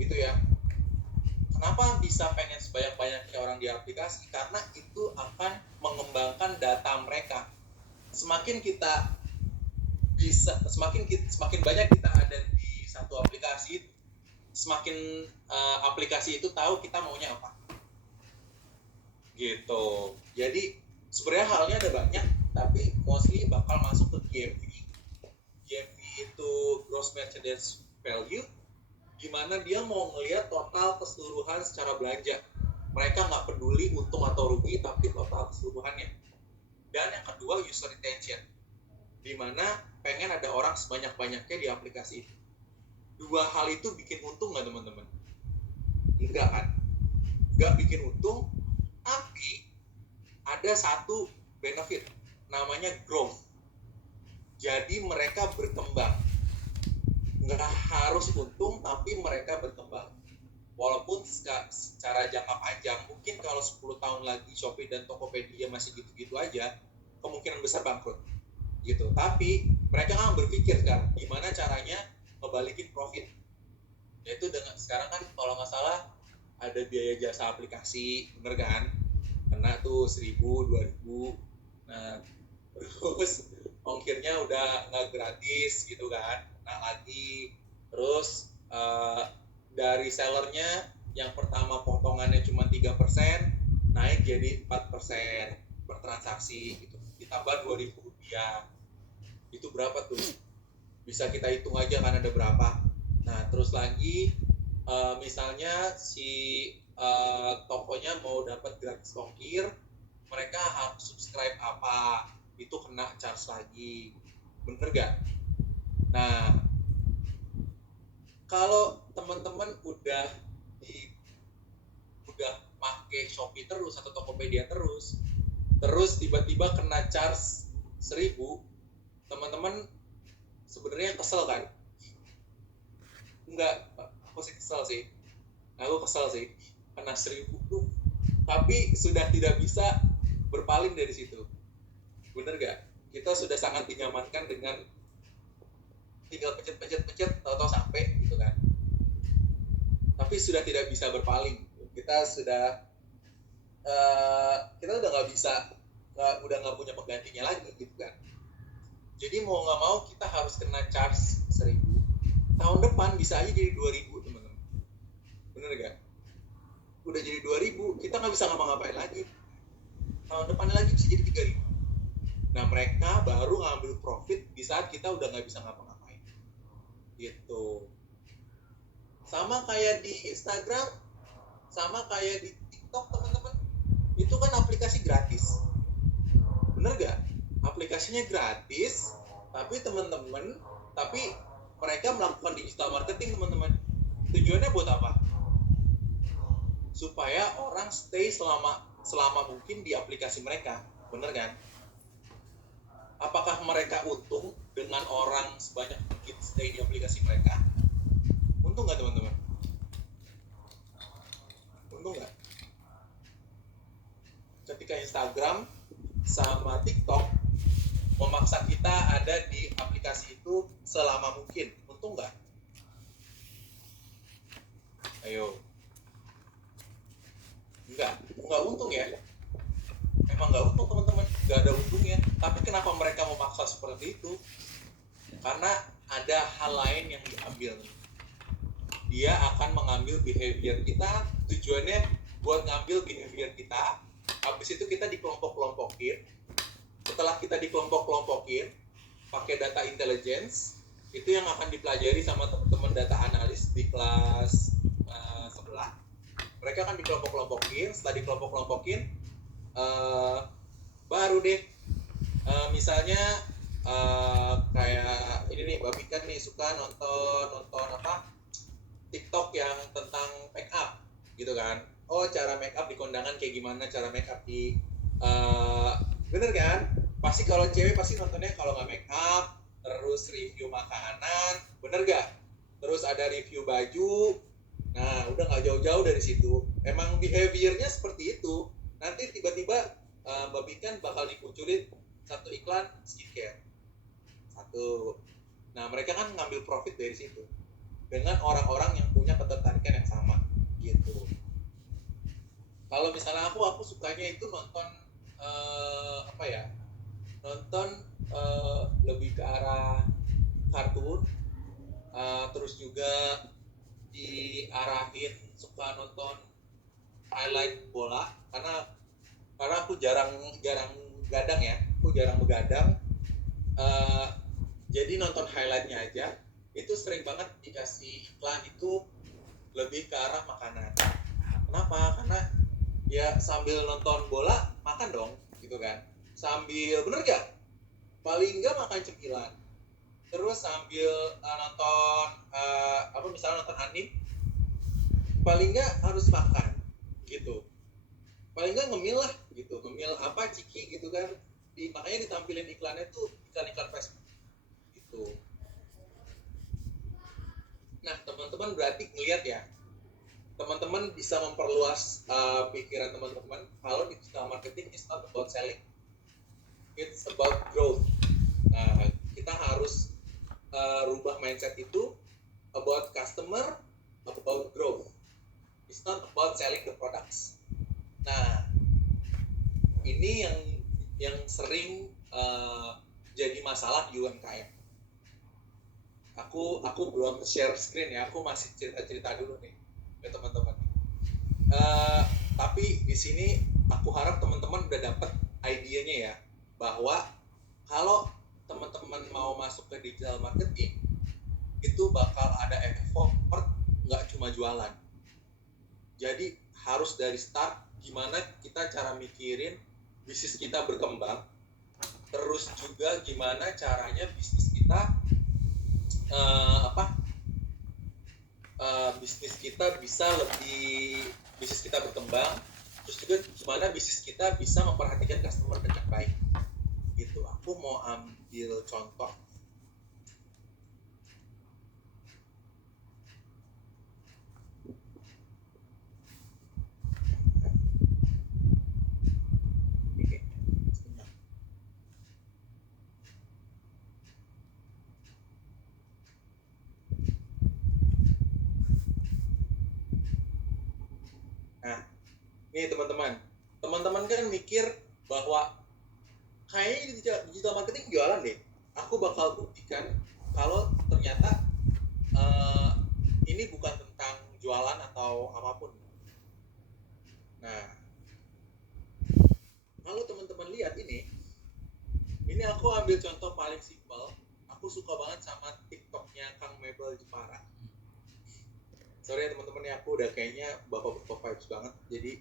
gitu ya. Kenapa bisa pengen sebanyak-banyaknya orang di aplikasi? Karena itu akan mengembangkan data mereka. Semakin banyak kita ada di satu aplikasi, semakin aplikasi itu tahu kita maunya apa. Gitu. Jadi sebenarnya halnya ada banyak, tapi mostly bakal masuk ke GMV. GMV itu gross merchandise value, gimana dia mau ngelihat total keseluruhan secara belanja. Mereka nggak peduli untung atau rugi, tapi total keseluruhannya. Dan yang kedua, user retention, dimana pengen ada orang sebanyak-banyaknya di aplikasi itu. Dua hal itu bikin untung nggak teman-teman? Enggak kan? Nggak bikin untung, tapi ada satu benefit, namanya growth. Jadi mereka berkembang. Nggak harus untung, tapi mereka berkembang. Walaupun secara jangka panjang, mungkin kalau 10 tahun lagi Shopee dan Tokopedia masih gitu-gitu aja, kemungkinan besar bangkrut. Gitu. Tapi mereka kan berpikir kan, gimana caranya ngebalikin profit. Yaitu dengan sekarang kan kalau nggak salah ada biaya jasa aplikasi, bener kan? Kena tuh 1.000, 2.000. Nah, terus ongkirnya udah nggak gratis gitu kan, nah lagi terus dari sellernya yang pertama potongannya cuma 3%, naik jadi 4% per transaksi gitu, ditambah Rp2.000. Itu berapa tuh? Bisa kita hitung aja kan ada berapa. Nah terus lagi misalnya si tokonya mau dapat gratis ongkir, mereka harus subscribe apa, itu kena charge lagi, bener gak? Nah kalau teman-teman udah pakai Shopee terus atau Tokopedia terus tiba-tiba kena charge 1.000, teman-teman sebenarnya kesel kan? Enggak, aku sih kesel sih. Aku kesel sih, kena 1.000 tuh, tapi sudah tidak bisa berpaling dari situ. Bener gak? Kita sudah sangat dinyamankan dengan tinggal pencet, tahu-tahu sampai gitu kan. Tapi sudah tidak bisa berpaling. Kita udah nggak bisa, udah nggak punya penggantinya lagi gitu kan. Jadi mau nggak mau kita harus kena charge 1.000. Tahun depan bisa aja jadi 2.000 teman-teman. Bener gak? Udah jadi 2.000, kita nggak bisa ngapa-ngapain lagi. Tahun depan lagi bisa jadi 3.000. Nah mereka baru ngambil profit di saat kita udah nggak bisa ngapa-ngapain. Gitu. Sama kayak di Instagram, sama kayak di TikTok teman-teman. Itu kan aplikasi gratis. Bener gak? Aplikasinya gratis, tapi mereka melakukan digital marketing teman-teman. Tujuannya buat apa? Supaya orang stay selama mungkin di aplikasi mereka. Bener kan? Apakah mereka untung dengan orang sebanyak mungkin stay di aplikasi mereka? Untung nggak teman-teman? Untung nggak? Ketika Instagram sama TikTok memaksa kita ada di aplikasi itu selama mungkin, untung nggak? Ayo. Nggak untung ya. Emang nggak untung teman-teman, nggak ada untungnya. Tapi kenapa mereka memaksa seperti itu? Karena ada hal lain yang diambil. Dia akan mengambil behavior kita, tujuannya buat ngambil behavior kita. Habis itu kita dikelompok-kelompokin. Setelah kita dikelompok-kelompokin pakai data intelligence, itu yang akan dipelajari sama teman-teman data analis di kelas sebelah. Mereka akan dikelompok-kelompokin. Setelah dikelompok-kelompokin, baru deh misalnya kayak ini nih, Babi kan nih suka nonton apa TikTok yang tentang make up gitu kan. Oh cara make up di kondangan kayak gimana, cara make up di bener kan? Pasti kalau cewek pasti nontonnya kalau nggak make up, terus review makanan, bener gak? Terus ada review baju. Nah udah nggak jauh-jauh dari situ. Emang behaviornya seperti itu. Nanti tiba-tiba Babi kan bakal dimunculin satu iklan skincare satu. Nah mereka kan ngambil profit dari situ dengan orang-orang yang punya ketertarikan sukanya itu nonton apa ya, nonton lebih ke arah kartun, terus juga diarahin suka nonton highlight bola karena aku jarang gadang ya, aku jarang begadang. Uh, jadi nonton highlightnya aja. Itu sering banget dikasih iklan itu lebih ke arah makanan. Kenapa? Karena ya sambil nonton bola makan dong, gitu kan. Sambil, bener gak? Paling enggak makan cemilan. Terus sambil nonton apa misalnya nonton anime, paling enggak harus makan, gitu. Paling enggak ngemil lah, gitu. Ngemil apa ciki gitu kan. Makanya ditampilin iklannya tuh iklan-iklan Facebook, gitu. Nah, teman-teman berarti ngelihat ya, teman-teman bisa memperluas pikiran teman-teman kalau di digital marketing is not about selling, it's about growth. Kita harus rubah mindset itu about customer, about growth. It's not about selling the products. Nah, ini yang sering jadi masalah di UMKM. Aku belum share screen ya, aku masih cerita dulu nih ke teman-teman. Tapi di sini aku harap teman-teman udah dapat idenya ya, bahwa kalau teman-teman mau masuk ke digital marketing itu bakal ada effort, nggak cuma jualan. Jadi harus dari start gimana kita cara mikirin bisnis kita berkembang, terus juga gimana caranya bisnis kita bisnis kita bisa bisnis kita berkembang, terus juga gimana bisnis kita bisa memperhatikan customer dengan baik. Gitu. Aku mau ambil contoh. Nah, ini teman-teman kan mikir bahwa kayaknya digital marketing jualan deh. Aku bakal buktikan kalau ternyata ini bukan tentang jualan atau apapun. Nah, kalau teman-teman lihat ini aku ambil contoh paling simpel. Aku suka banget sama TikToknya Kang Mebel Jepara. Sorry ya teman-teman ya, aku udah kayaknya bapak-bapak vibes banget. Jadi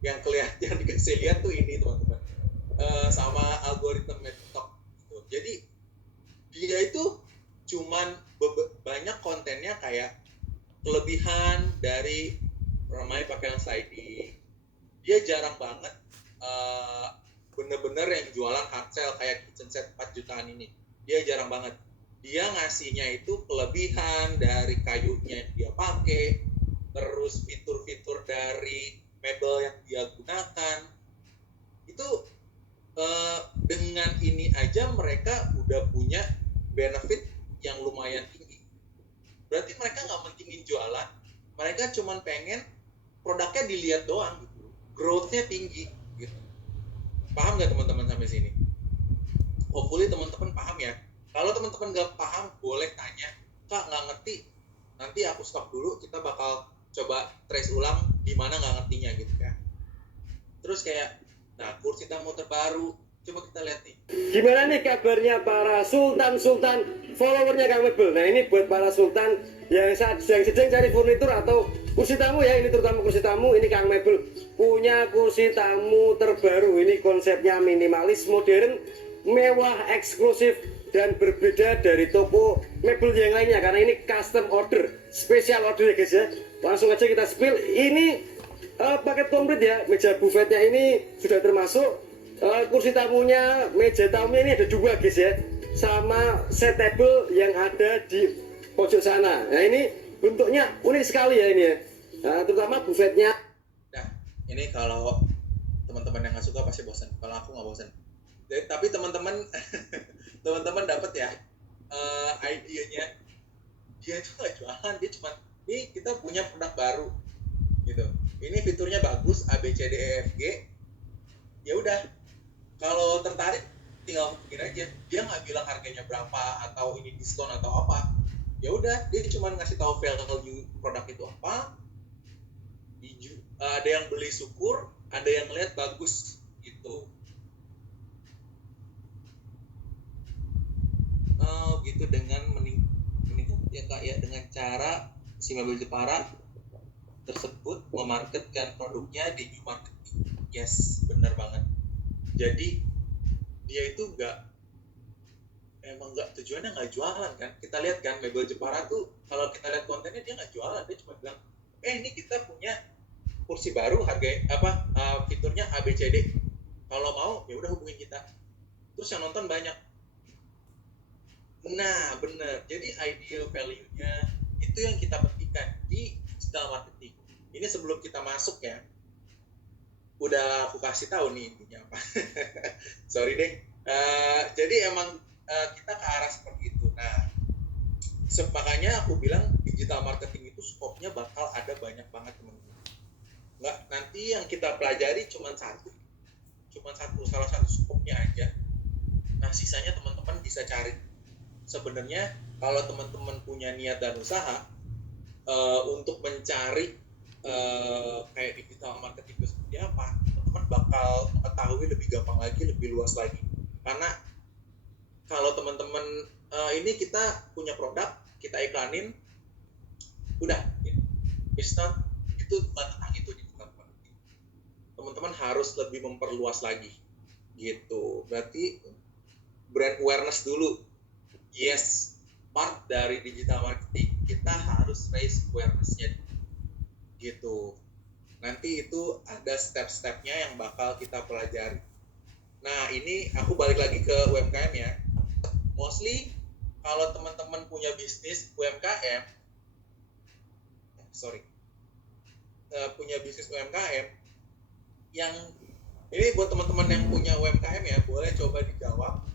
yang kelihatan dikasih lihat tuh ini teman-teman, sama algoritma TikTok gitu. Jadi dia itu cuman banyak kontennya kayak kelebihan dari ramai pakaian sliding. Dia jarang banget bener-bener yang jualan hard sell kayak kitchen set 4 jutaan ini. Dia jarang banget. Dia ngasihnya itu kelebihan dari kayunya yang dia pakai, terus fitur-fitur dari mebel yang dia gunakan. Itu dengan ini aja mereka udah punya benefit yang lumayan tinggi. Berarti mereka nggak mentingin jualan, mereka cuma pengen produknya dilihat doang gitu, growth-nya tinggi gitu. Paham nggak teman-teman sampai sini? Hopefully teman-teman paham ya. Kalau teman-teman nggak paham, boleh tanya, Kak nggak ngerti, nanti aku stop dulu, kita bakal coba trace ulang di mana nggak ngertinya gitu ya. Terus kayak, nah kursi tamu terbaru, coba kita lihat nih. Gimana nih kabarnya para sultan followernya Kang Mebel? Nah ini buat para sultan yang sedang cari furnitur atau kursi tamu ya, ini terutama kursi tamu. Ini Kang Mebel punya kursi tamu terbaru. Ini konsepnya minimalis, modern, mewah, eksklusif, dan berbeda dari toko mebel yang lainnya karena ini custom order, spesial order ya guys ya. Langsung aja kita spill. Ini paket komplit ya, meja buffetnya ini sudah termasuk, kursi tamunya, meja tamunya ini ada 2 guys ya, sama set table yang ada di pojok sana. Nah ini bentuknya unik sekali ya ini ya, terutama buffetnya. Nah ini kalau teman-teman yang nggak suka pasti bosan, kalau aku nggak bosan. Tapi teman-teman teman-teman dapat ya idenya. Dia itu nggak jualan, dia cuma ini kita punya produk baru gitu. Ini fiturnya bagus, A B C D E F G, ya udah, kalau tertarik tinggal hubungin aja. Dia nggak bilang harganya berapa atau ini diskon atau apa. Ya udah, dia cuma ngasih tahu value produk itu apa. Ada yang beli syukur, ada yang lihat bagus gitu. Gitu dengan meningkat ya kak ya, dengan cara si Mebel Jepara tersebut memarketkan produknya di new marketing. Yes, benar banget. Jadi dia itu emang tujuannya nggak jualan kan. Kita lihat kan Mebel Jepara tuh, kalau kita lihat kontennya dia nggak jualan, dia cuma bilang ini kita punya kursi baru, harga fiturnya ABCD, kalau mau ya udah hubungin kita. Terus yang nonton banyak. Nah bener, jadi ideal value-nya itu yang kita petikkan di digital marketing. Ini sebelum kita masuk ya, udah aku kasih tahu nih intinya apa. Sorry deh. Jadi emang kita ke arah seperti itu. Nah, makanya aku bilang digital marketing itu skopnya bakal ada banyak banget teman-teman. Nggak, nanti yang kita pelajari cuma satu, salah satu skopnya aja. Nah, sisanya teman-teman bisa cari. Sebenarnya kalau teman-teman punya niat dan usaha untuk mencari kayak digital marketing itu seperti apa, teman-teman bakal mengetahui lebih gampang lagi, lebih luas lagi. Karena kalau teman-teman ini kita punya produk, kita iklanin, udah, it's not, itu bukan tentang itu di digital marketing. Teman-teman harus lebih memperluas lagi, gitu. Berarti brand awareness dulu. Yes, part dari digital marketing kita harus raise awareness-nya gitu. Nanti itu ada step-stepnya yang bakal kita pelajari. Nah ini aku balik lagi ke UMKM ya. Mostly kalau teman-teman punya bisnis UMKM, punya bisnis UMKM, yang ini buat teman-teman yang punya UMKM ya, boleh coba dijawab.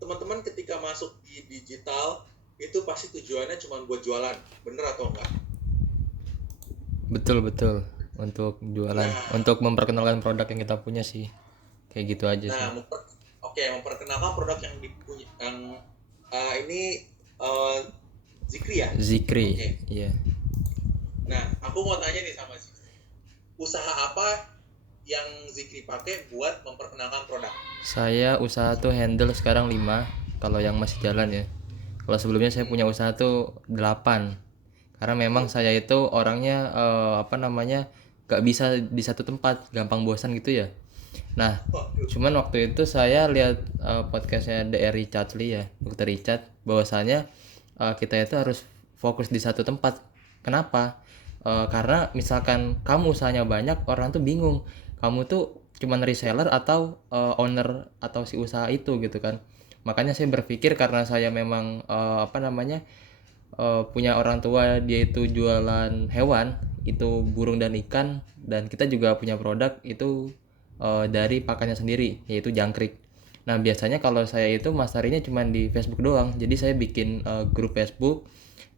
Teman-teman ketika masuk di digital itu pasti tujuannya cuma buat jualan, bener atau enggak? Betul untuk jualan, untuk memperkenalkan produk yang kita punya sih, kayak gitu aja sih. Memperkenalkan produk yang dipunya, yang ini Zikri ya? Zikri, iya. Nah, aku mau tanya nih sama Zikri, usaha apa yang Zikri pakai buat memperkenalkan produk? Saya usaha tuh handle sekarang 5, kalau yang masih jalan ya. Kalau sebelumnya saya punya usaha tuh 8. Karena memang saya itu orangnya gak bisa di satu tempat, gampang bosan gitu ya. Nah, cuman waktu itu saya lihat podcastnya Dr. Richard Lee ya, Dr. Richard, bahwasanya kita itu harus fokus di satu tempat. Kenapa? Karena misalkan kamu usahanya banyak, orang tuh bingung. Kamu tuh cuman reseller atau owner atau si usaha itu gitu kan. Makanya saya berpikir karena saya memang punya orang tua dia itu jualan hewan, itu burung dan ikan, dan kita juga punya produk itu dari pakannya sendiri, yaitu jangkrik. Nah biasanya kalau saya itu masarinya cuma di Facebook doang, jadi saya bikin grup Facebook,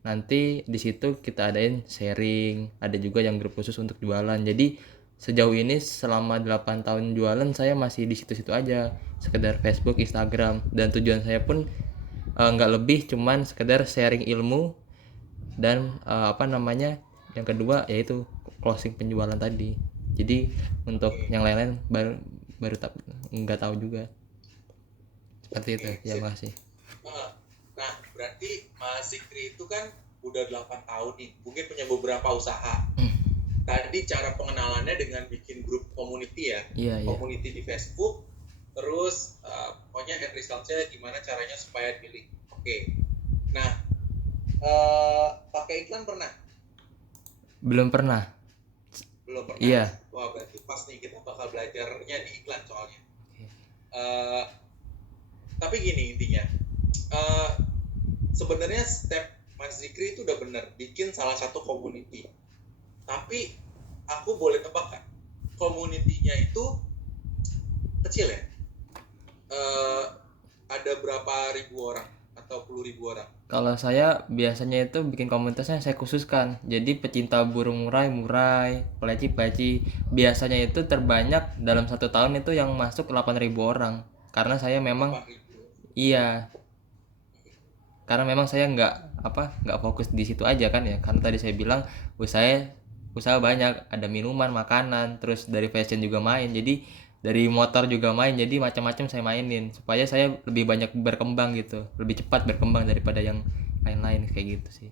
nanti di situ kita adain sharing, ada juga yang grup khusus untuk jualan. Jadi sejauh ini selama 8 tahun jualan saya masih di situ-situ aja, sekedar Facebook, Instagram, dan tujuan saya pun nggak lebih, cuman sekedar sharing ilmu dan yang kedua yaitu closing penjualan tadi. Jadi untuk yang lain-lain baru nggak tahu juga. Seperti itu ya. Makasih. Nah berarti Mas Zikri itu kan udah 8 tahun nih, mungkin punya beberapa usaha. Tadi cara pengenalannya dengan bikin grup community ya, community di Facebook, terus pokoknya end resultnya gimana caranya supaya pilih. Oke. Nah pakai iklan pernah? Belum pernah. Iya. Wah berarti pas nih kita bakal belajarnya di iklan soalnya. Tapi gini intinya, sebenarnya step Mas Zikri itu udah bener, bikin salah satu community. Tapi aku boleh tebak kan, community-nya itu kecil ya? Ada berapa ribu orang? atau puluh ribu orang? Kalau saya biasanya itu bikin komunitasnya saya khususkan. Jadi pecinta burung murai, peleci-peleci. Biasanya itu terbanyak dalam 1 tahun itu yang masuk 8.000 orang. Karena saya memang 8.000. iya, karena memang saya nggak fokus di situ aja kan ya. Karena tadi saya bilang usaha banyak, ada minuman, makanan, terus dari fashion juga main. Jadi dari motor juga main. Jadi macam-macam saya mainin supaya saya lebih banyak berkembang gitu, lebih cepat berkembang daripada yang lain-lain kayak gitu sih.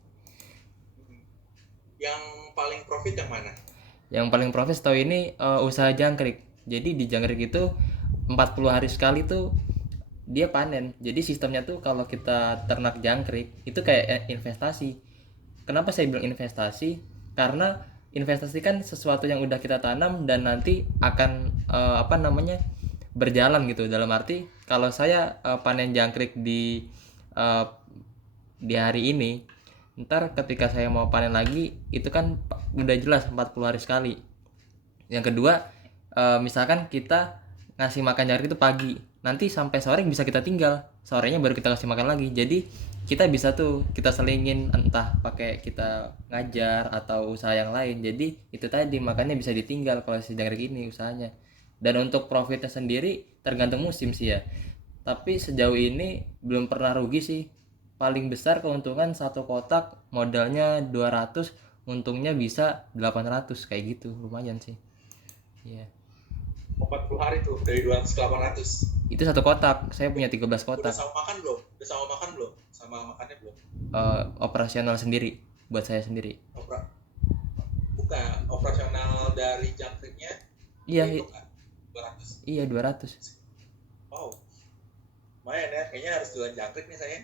Yang paling profit yang mana? Yang paling profit setahu ini usaha jangkrik. Jadi di jangkrik itu 40 hari sekali tuh dia panen. Jadi sistemnya tuh kalau kita ternak jangkrik itu kayak investasi. Kenapa saya bilang investasi? Karena investasi kan sesuatu yang udah kita tanam dan nanti akan berjalan gitu. Dalam arti kalau saya panen jangkrik eh, di hari ini, ntar ketika saya mau panen lagi itu kan udah jelas 40 hari sekali. Yang kedua, misalkan kita ngasih makan jangkrik itu pagi, nanti sampai sore bisa kita tinggal, sorenya baru kita kasih makan lagi. Jadi kita bisa tuh kita selingin, entah pakai kita ngajar atau usaha yang lain. Jadi itu tadi makannya bisa ditinggal kalau si jangkrik ini usahanya. Dan untuk profitnya sendiri tergantung musim sih ya, tapi sejauh ini belum pernah rugi sih. Paling besar keuntungan satu kotak modalnya 200, untungnya bisa 800 kayak gitu, lumayan sih. Iya. 40 hari tuh dari 200 ke 800. Itu satu kotak, saya punya 13 Udah kotak. sama makan belum? Udah sama makan belum? Sama makannya belum? Operasional sendiri buat saya sendiri. Bukan operasional dari jangkriknya. Iya, Itu kan 200. iya 200. Wow. Lumayan ya, kayaknya harus jualan jangkrik nih saya.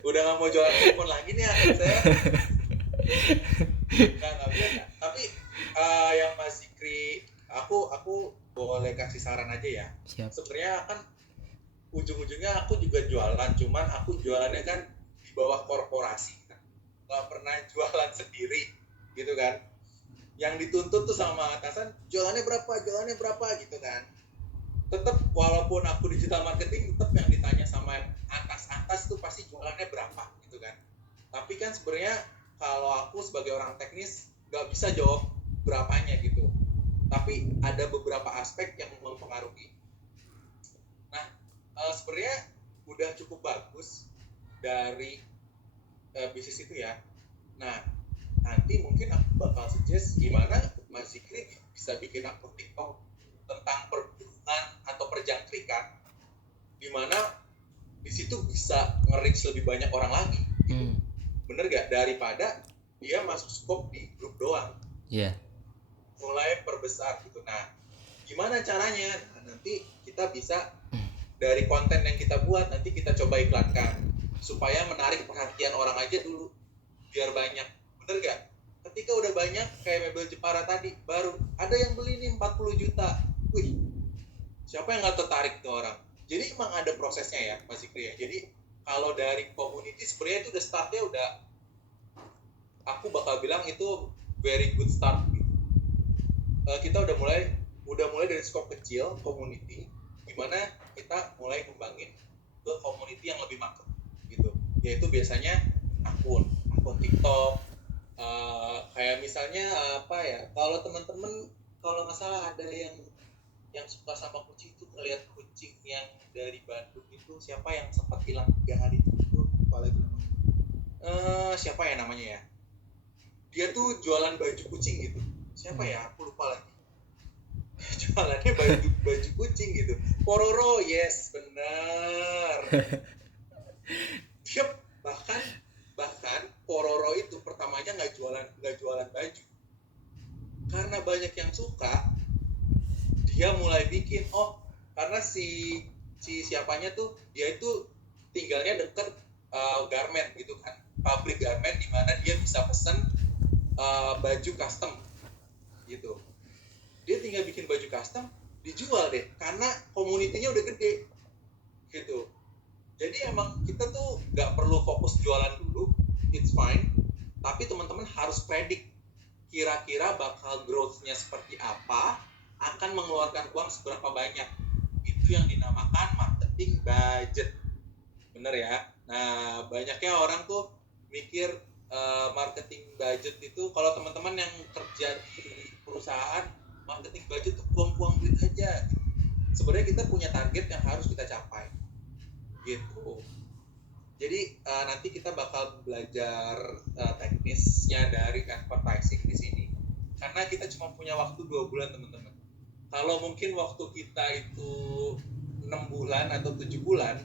Udah nggak mau jualan handphone lagi nih akhir saya. Nggak bisa. Tapi yang Mas Zikri, aku boleh kasih saran aja ya. Siap. Sebenarnya kan ujung-ujungnya aku juga jualan, cuman aku jualannya kan di bawah korporasi, kan. Nggak pernah jualan sendiri, gitu kan. Yang dituntut tuh sama atasan, jualannya berapa gitu kan. Tetap walaupun aku digital marketing, tetap yang ditanya sama atas tuh pasti jualannya berapa gitu kan. Tapi kan sebenarnya kalau aku sebagai orang teknis nggak bisa jawab berapanya gitu. Tapi ada beberapa aspek yang mempengaruhi. Nah, sebenarnya udah cukup bagus dari bisnis itu ya. Nah, nanti mungkin aku bakal suggest gimana Mas Zikri bisa bikin akun TikTok tentang perburuan atau perjangkrikan, di mana di situ bisa nge-reach lebih banyak orang lagi gitu. Bener gak? Daripada dia masuk scope di grup doang. Iya. Mulai perbesar gitu. Nah, gimana caranya? Nah, nanti kita bisa dari konten yang kita buat nanti kita coba iklankan supaya menarik perhatian orang aja dulu biar banyak. Bener gak? Ketika udah banyak kayak mebel Jepara tadi, baru ada yang beli nih 40 juta. Wih, siapa yang gak tertarik tuh orang? Jadi emang ada prosesnya ya Mas Zikri ya. Jadi kalau dari community sebenarnya itu udah startnya udah, aku bakal bilang itu very good start gitu. Kita udah mulai dari skop kecil community, gimana kita mulai kembangin ke community yang lebih makro gitu. Yaitu biasanya akun TikTok, kayak misalnya apa ya? Kalau teman-teman kalau nggak salah ada yang suka sama kucing tuh, ngelihat kucing yang dari Bandung itu, siapa yang sempat hilang 3 hari itu lupa lagi namanya. Siapa ya namanya ya? Dia tuh jualan baju kucing gitu. Siapa ya? Aku lupa lagi. Jualannya baju kucing gitu. Pororo, yes, benar. Dia bahkan Pororo itu pertamanya nggak jualan baju. Karena banyak yang suka, dia mulai bikin, karena si siapanya tuh, dia itu tinggalnya deket garment gitu kan, pabrik garment di mana dia bisa pesen baju custom gitu. Dia tinggal bikin baju custom, dijual deh, karena komunitinya udah gede gitu. Jadi emang kita tuh nggak perlu fokus jualan dulu, it's fine, tapi teman-teman harus predik kira-kira bakal growth-nya seperti apa, akan mengeluarkan uang seberapa banyak. Itu yang dinamakan marketing budget. bener ya. Nah, banyaknya orang tuh mikir marketing budget itu, kalau teman-teman yang kerja di perusahaan, marketing budget tuh buang-buang duit aja. Sebenarnya kita punya target yang harus kita capai, gitu. Jadi nanti kita bakal belajar teknisnya dari advertising di sini. Karena kita cuma punya waktu 2 bulan, teman-teman. Kalau mungkin waktu kita itu 6 bulan atau 7 bulan,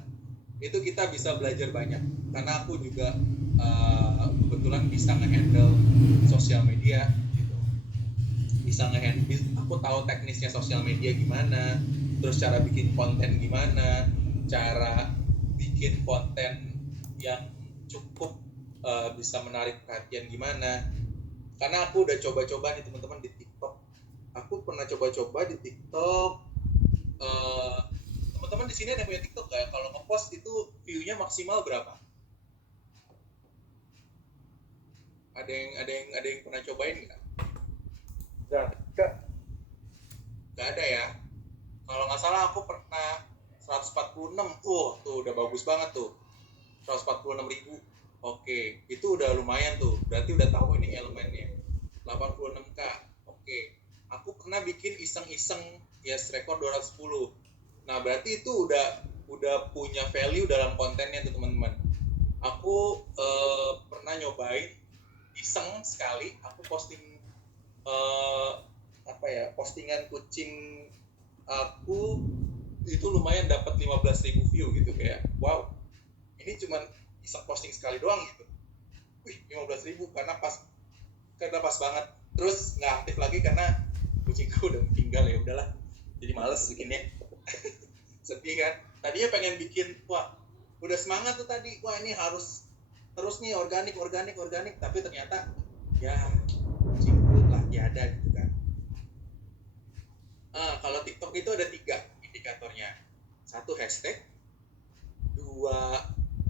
itu kita bisa belajar banyak. Karena aku juga kebetulan bisa nge-handle sosial media gitu. Bisa nge-handle, aku tahu teknisnya sosial media gimana, terus cara bikin konten gimana, cara bikin konten yang cukup bisa menarik perhatian gimana. Karena aku udah coba-coba nih teman-teman di TikTok. Aku pernah coba-coba di TikTok. Teman-teman di sini ada yang punya TikTok nggak? Kalau ngepost itu view-nya maksimal berapa? Ada yang pernah cobain nggak? Nggak ada ya. Kalau nggak salah aku pernah 146. Tuh udah bagus banget tuh. 146.000. Oke, itu udah lumayan tuh. Berarti udah tahu ini elemennya. 86k. Oke. Aku pernah bikin iseng-iseng yes record 210. Nah, berarti itu udah punya value dalam kontennya tuh, teman-teman. Aku pernah nyobain iseng sekali, aku posting postingan kucing aku itu lumayan dapat 15.000 view gitu, kayak wow. Ini cuman iseng posting sekali doang gitu. 15.000 karena pas banget. Terus nggak aktif lagi karena kucingku udah meninggal, ya udahlah. Jadi males bikinnya. Sedih kan? Tadinya pengen bikin, udah semangat tuh tadi. Ini harus terus nih organik, tapi ternyata ya kucingku lah tiada gitu kan. Kalau TikTok itu ada 3 indikatornya. 1 hashtag, 2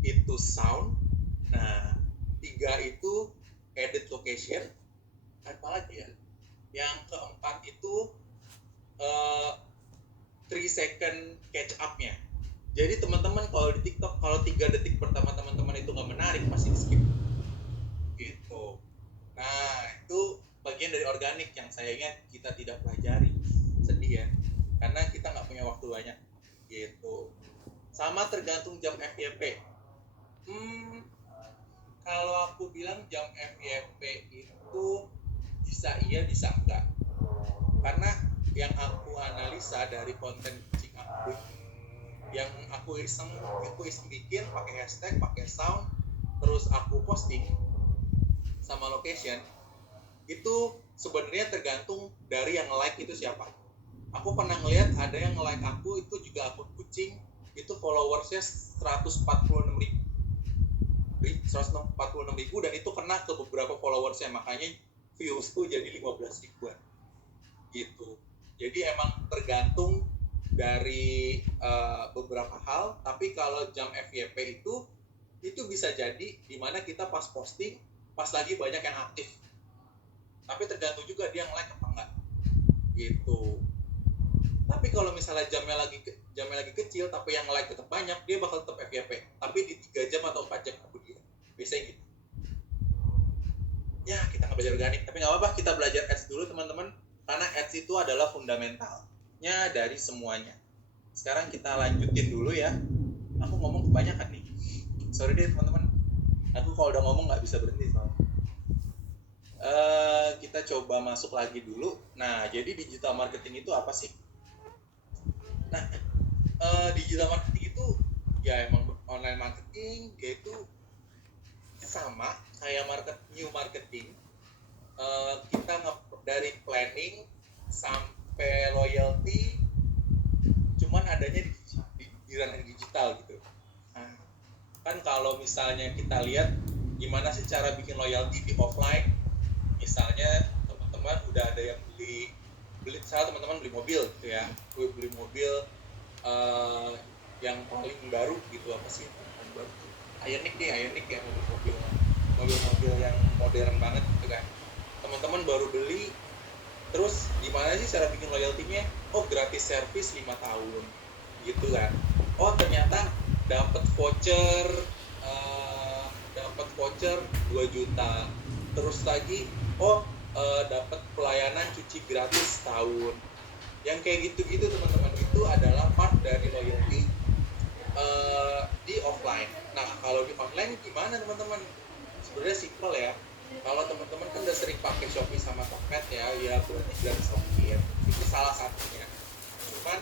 itu sound, nah 3 itu edit location, apa lagi ya? Yang keempat itu 3 second catch up-nya. Jadi teman-teman kalau di TikTok, kalau 3 detik pertama teman-teman itu nggak menarik, pasti di skip gitu. Nah, itu bagian dari organik yang sayangnya kita tidak pelajari. Sedih ya, karena kita nggak punya waktu banyak gitu. Sama tergantung jam FYP. Kalau aku bilang jam FYP itu bisa iya, bisa enggak. Karena yang aku analisa dari konten kucing aku, yang aku iseng bikin pakai hashtag, pakai sound, terus aku posting sama location, itu sebenarnya tergantung dari yang like itu siapa. Aku pernah ngeliat ada yang like aku itu juga akun kucing, itu followersnya 146.000 dan itu kena ke beberapa followersnya, makanya viewsku jadi 15 ribuan gitu. Jadi emang tergantung dari beberapa hal. Tapi kalau jam FYP itu bisa jadi dimana kita pas posting pas lagi banyak yang aktif, tapi tergantung juga dia nge-like apa enggak gitu. Tapi kalau misalnya jamnya lagi kecil tapi yang like tetap banyak, dia bakal tetap FYP tapi di 3 jam atau 4 jam kemudian, biasanya gitu ya. Kita nggak belajar organik, tapi nggak apa-apa, kita belajar ads dulu teman-teman, karena ads itu adalah fundamentalnya dari semuanya. Sekarang kita lanjutin dulu ya. Aku ngomong kebanyakan nih, sorry deh teman-teman, aku kalau udah ngomong nggak bisa berhenti soalnya. Kita coba masuk lagi dulu. Nah, jadi digital marketing itu apa sih? Nah, digital marketing itu ya emang online marketing, yaitu sama kayak new marketing. Kita dari planning sampai loyalty, cuman adanya di ranah digital gitu. Nah, kan kalau misalnya kita lihat gimana sih cara bikin loyalty di offline, misalnya teman-teman udah ada yang beli misalnya teman-teman beli mobil gitu ya, beli mobil yang paling baru gitu, apa sih yang baru? Ioniq ya, mobil yang modern banget gitu kan. Teman-teman baru beli, terus gimana sih cara bikin loyalty-nya? Gratis service 5 tahun gitu kan. Ternyata dapat voucher dapat voucher 2 juta, terus lagi dapat pelayanan cuci gratis setahun, yang kayak gitu-gitu teman-teman. Itu adalah part dari loyalty di offline. Nah kalau di online gimana teman-teman? Sebenarnya simple ya. Kalau teman-teman kan udah sering pakai Shopee sama Tokped ya berarti gratis ongkir, itu salah satunya. Cuman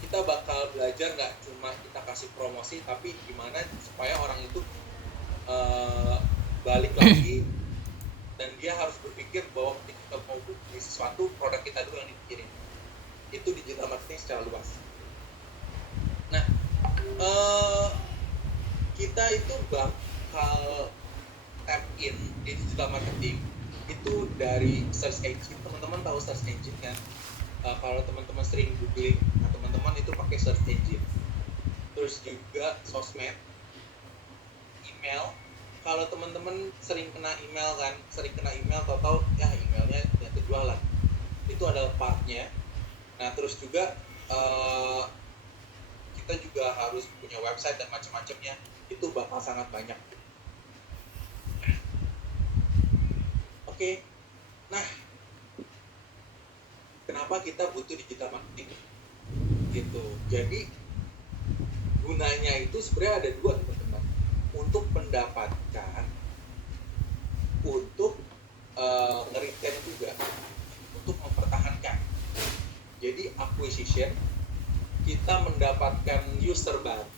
kita bakal belajar nggak cuma kita kasih promosi, tapi gimana supaya orang itu balik lagi dan dia harus berpikir bahwa ketika kita mau beli sesuatu, produk kita dulu yang dipikirin. Itu digital marketing secara luas. Nah kita itu bakal tap in di digital marketing itu dari search engine. Teman-teman tahu search engine kan? Kalau teman-teman sering googling, nah teman-teman itu pakai search engine. Terus juga sosmed, email. Kalau teman-teman sering kena email kan, tahu-tahu ya emailnya ternyata jualan. Itu adalah partnya. Nah terus juga kita juga harus punya website dan macam-macamnya. Itu bakal sangat banyak. Oke. Nah, kenapa kita butuh digital marketing? Gitu. Jadi gunanya itu sebenarnya ada dua teman-teman. Untuk mendapatkan, untuk nge-retain juga, untuk mempertahankan. Jadi acquisition, kita mendapatkan user baru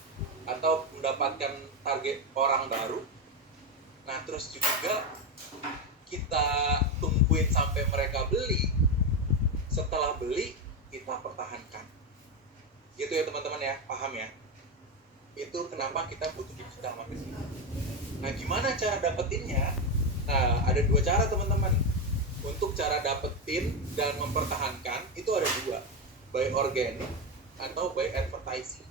atau mendapatkan target orang baru. Nah terus juga kita tungguin sampai mereka beli. Setelah beli kita pertahankan. Gitu ya teman-teman ya, paham ya? Itu kenapa kita butuh digital marketing. Nah gimana cara dapetinnya? Nah ada dua cara teman-teman. Untuk cara dapetin dan mempertahankan itu ada dua, by organic atau by advertising.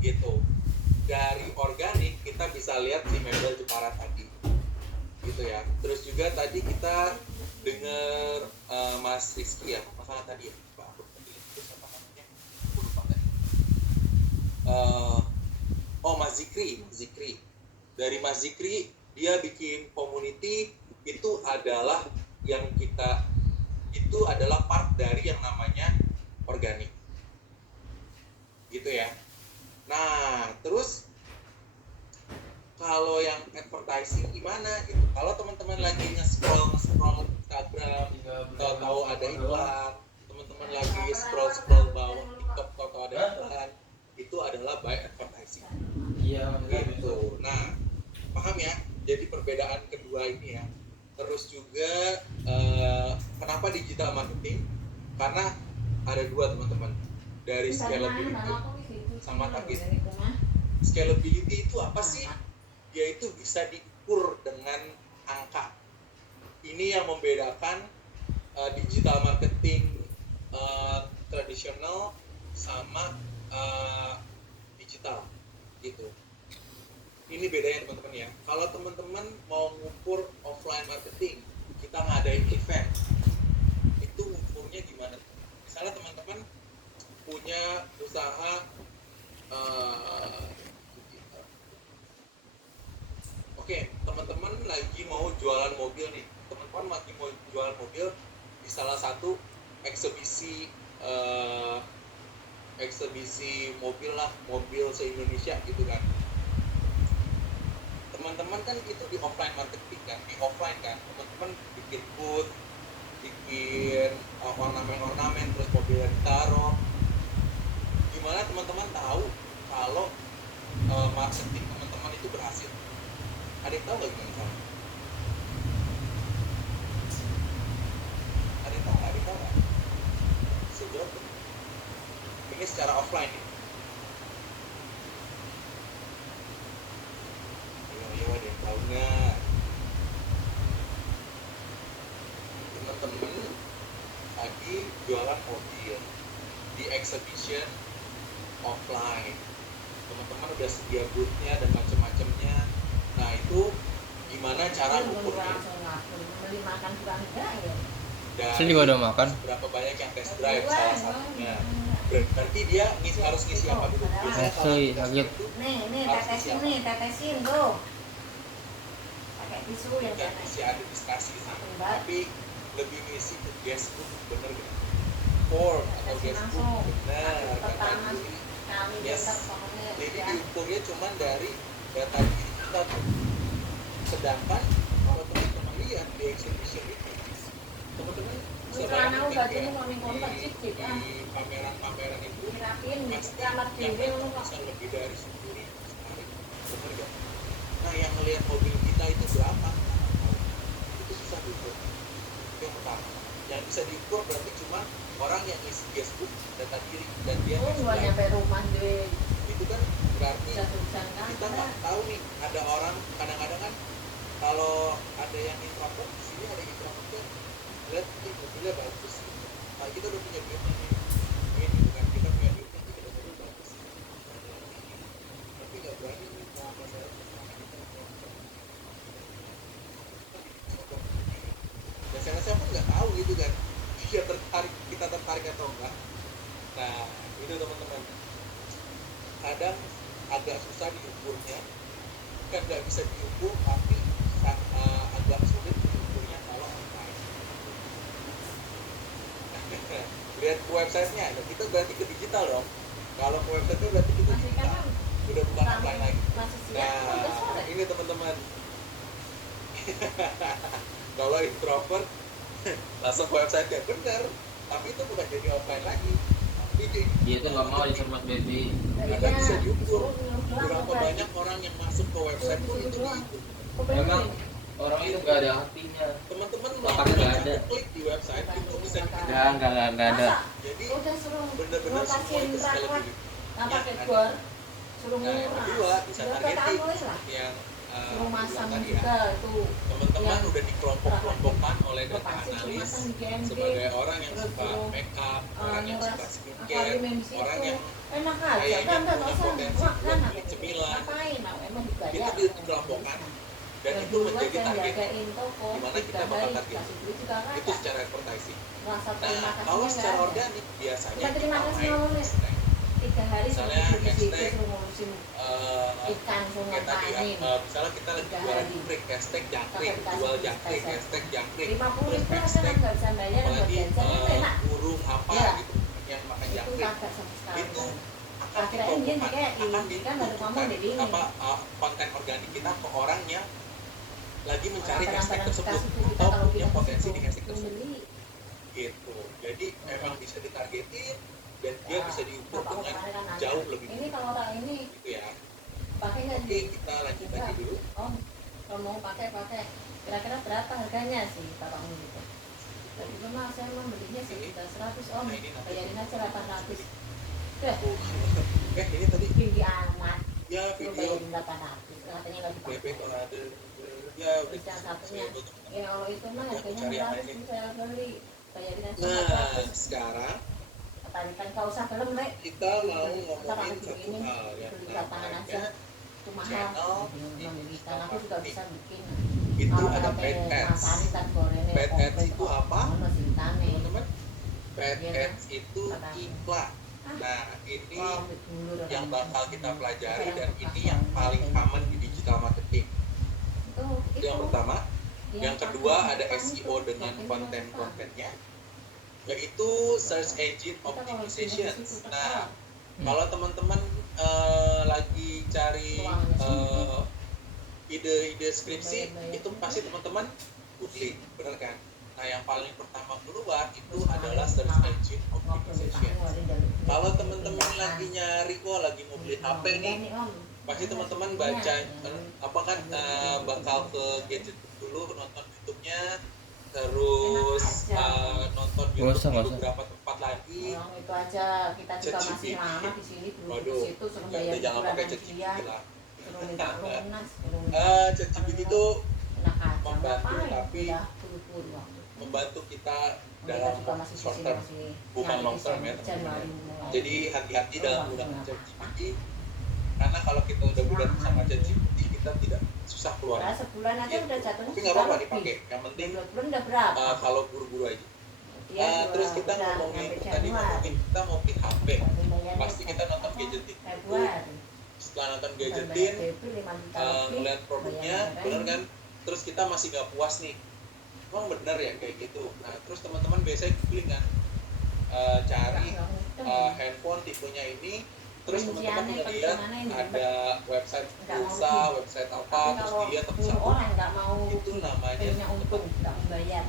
Gitu. Dari organik kita bisa lihat si Mebel Jepara tadi, gitu ya. Terus juga tadi kita dengar Mas Rizky ya, masalah tadi ya, Pak. Itu siapa namanya? Aku lupa tadi. Mas Zikri. Dari Mas Zikri, dia bikin community, itu adalah part dari yang namanya organik. Gitu ya. Nah, terus kalau yang advertising gimana gitu? Kalau teman-teman lagi nge-scroll Instagram, tahu ada iklan, teman-teman lagi scroll bawah TikTok, tahu ada iklan, itu adalah by advertising. Iya, gitu. Nah, paham ya? Jadi perbedaan kedua ini ya. Terus juga kenapa digital marketing? Karena ada dua teman-teman, dari scalability sama target. Scalability itu apa sih? Yaitu bisa diukur dengan angka. Ini yang membedakan digital marketing tradisional sama digital gitu. Ini bedanya teman-teman ya. Kalau teman-teman mau ngukur offline marketing, kita ngadain event, itu ngukurnya gimana? Misalnya teman-teman punya usaha teman-teman lagi mau jualan mobil nih. Teman-teman lagi mau jualan mobil di salah satu eksebisi mobil lah, mobil se-Indonesia gitu kan. Teman-teman kan itu di offline marketing kan, di offline kan. Teman-teman bikin booth, bikin ornamen-ornamen, terus mobilnya ditaruh. Gimana teman-teman tahu kalau marketing teman-teman itu berhasil? Ada yang tahu nggak gimana caranya? Ada yang tahu nggak? Sejauh ini secara offline nih. Ayo ada yang tahu nggak? Teman-teman lagi jualan mobil di exhibition offline. Teman-teman udah sedia boothnya dan macam-macamnya. Nah itu gimana cara mengukurnya? Beli makan juga enggak ya? Saya juga udah makan. berapa banyak yang test drive salah satunya. Berarti dia harus ngisi apa dulu? Biasanya kalau Asli, aplikasi kaget. itu Nih, harus ngisi tetesin apa? nih, tetesin tuh. Pakai tisu yang Bukan tetes. ngisi administrasi sih, Enggak. tapi lebih ngisi ke guestbook, bener gak? Form atau Tetesin guestbook, langsung. bener kata Pertama Juli. kami Yes. bentar pokoknya Jadi ya. diukurnya cuma dari data diri kita tuh. Sedangkan kalau teman-teman lihat di exhibition itu, teman-teman bisa Celana bayangin udah kan jenuh kayak mau ning kontak di cicit ah. pameran-pameran itu Dirapin, pasti kamar yang dewe datang ngono kok. bisa lebih dari 10.000 sekali, bener gak? Nah yang ngelihat mobil kita itu berapa? Itu bisa diukur. Itu yang pertama. Yang bisa diukur berarti cuma orang yang isi guestbook data diri dan dia Oh, test gua drive. nyampe rumah deh. Itu kan berarti Bisa tulisan kan. kita nggak tahu nih, ada orang kadang-kadang kan kalau ada yang introvert di sini, ada yang introvert kan lihat ini mobilnya bagus, nah kita udah punya duitnya nih, ini gitu kan, kita punya duitnya nih, kita mobil bagus, tapi nggak berani nih mau masalah dan saya pun nggak tahu gitu kan, dia tertarik, kita tertarik atau enggak. Nah itu teman-teman, kadang agak susah diukurnya, kan nggak bisa diukur, tapi agak sulit diukurnya kalau online. Lihat ke websitenya, nah, kita berarti ke digital dong. Kalau ke websitenya berarti kita Masih digital, kan udah bukan offline lagi. masih siang udah sore. Nah ini teman-teman, kalau introvert langsung ke websitenya bener, tapi itu bukan jadi offline lagi, tapi jadi Dia tuh nggak mau disermat baby. kadang bisa diukur Disuruh berapa pulang, banyak orang yang masuk ke website pun itu diukur. Memang orang itu nggak ada hatinya. Teman-teman Bapaknya nggak melakukan ada. satu klik di website itu bisa diukur. Nggak ada. Jadi Udah suruh bener-bener semua ngatasin itu sekali rakwat. diri. Nah, pakai Ya, gor. Suruh Nah, yang murah. kedua bisa Udah targeting tulis lah. yang Suruh masang tadi juga ya. itu. Teman-teman yang udah dikelompok-kelompokkan oleh data Pasti suruh analis masang di GMG. sebagai orang yang Terus suka suruh, make up, orang yang nguras suka skincare, akarium di situ. orang yang Enak aja kayaknya kan punya usah potensi makan buat aku. beli cemilan. Ngapain mau emang dibayar. itu dikelompokkan dan itu menjadi target jagain toko. Dimana kita bakal target. Itu secara advertising. Rasa terima Nah, kasihnya kalau nggak secara ada. organik biasanya Kita terima kasih main mau nih. hashtag. 3 hari Misalnya sebelum di situ hashtag, suruh ngurusin ikan suruh kayak tadi ngapain. misalnya kita lagi 3 jualan hari. jangkrik, hashtag jangkrik, Pakai jual dikasih jangkrik, hashtag. hashtag jangkrik, 50 terus ribu kan hashtag nggak bisa bayar buat apalagi jajan itu enak. burung apa Ya. gitu yang makan Itu jangkrik kagak sama sekali. itu akan Akhirnya ini dikelompokkan, kayak akan ini kan baru ngomong ditunjukkan di ini. konten organik kita ke orang yang lagi mencari Orang-orang hashtag tersebut dikasih tuh kita atau kalau punya kita potensi situ di hashtag tersebut membeli. gitu. Jadi memang bisa ditargetin dan dia bisa diukur Bapak dengan kemarin kan nanya, jauh lebih ini kalau orang ini gitu ya. pakai nggak Oke, sih? kita lanjut lagi dulu. Oh, kalau mau pakai kira-kira berapa harganya sih bapakmu gitu? Tadi itu mah saya mau belinya sekitar 100 om, Nah, ini nanti. bayarin aja 800. Deh, Ini tadi tinggi amat. ya Lu video bayarin 800, katanya nggak BP dipakai. kalau ada ya Bisa satunya. saya butuh. Ya kalau itu mah harganya Cari yang murah lain. saya beli. Bayarin aja Nah 400. sekarang Tarikan kau usah belum, Lek. kita mau ngomongin Ntar satu ini hal yang beli lapangan aja. namanya Itu mahal. channel Kita aku juga bisa bikin. itu Kalau ada sampai paid ads. masari kan gorengnya Paid komplit ads itu kok. apa? Ono sintane. Teman-teman, paid Iya, ads itu Apa? iklan. Nah ini Wah, dulur yang orang. bakal kita pelajari Sekarang dan bekas ini yang orang paling kayak common gitu. di digital marketing. Itu yang pertama. Yang kedua ada SEO dengan konten-kontennya, yaitu search engine optimization. Nah, kalau teman-teman lagi cari ide-ide skripsi, itu pasti teman-teman googling, benar kan? Nah, yang paling pertama keluar itu adalah search engine optimization. Kalau teman-teman lagi nyari, lagi mau beli HP nih, pasti teman-teman baca apa kan bakal ke gadget dulu, nonton YouTube-nya, terus nonton Nggak usah, YouTube nggak di usah. beberapa tempat lagi. Orang itu aja kita juga masih ChatGPT. lama di sini belum ke Waduh, situ suruh bayar jangan pakai bulanan ChatGPT sekian, lah. suruh minta lunas, suruh minta ChatGPT itu enak aja membantu, ngapain? tapi Udah puluh waktu. membantu kita Kita dalam juga masih di short sini term, masih bukan nyari long term ya desain teman-teman. Januari mulai. Jadi hati-hati Oh, dalam waktu menggunakan apa? ChatGPT, karena kalau kita udah bergantung sama ChatGPT kita tidak susah Nah, keluar. sebulan aja udah jatuhnya Tapi nggak apa-apa lebih. dipakai. Yang penting 12 bulan udah berapa? kalau buru-buru aja. Terus kita ngomongin tadi kita mau beli HP, pasti kita nonton Gadgetin. Februari. Setelah nonton Gadgetin, ngeliat produknya, bener kan? Terus kita masih gak puas nih, emang bener ya kayak gitu. Nah terus teman-teman biasanya googling kan, cari handphone tipenya ini, terus teman-teman ngeliat ada website pulsa, website apa, terus dia satu orang nggak mau itu namanya punya untung nggak membayar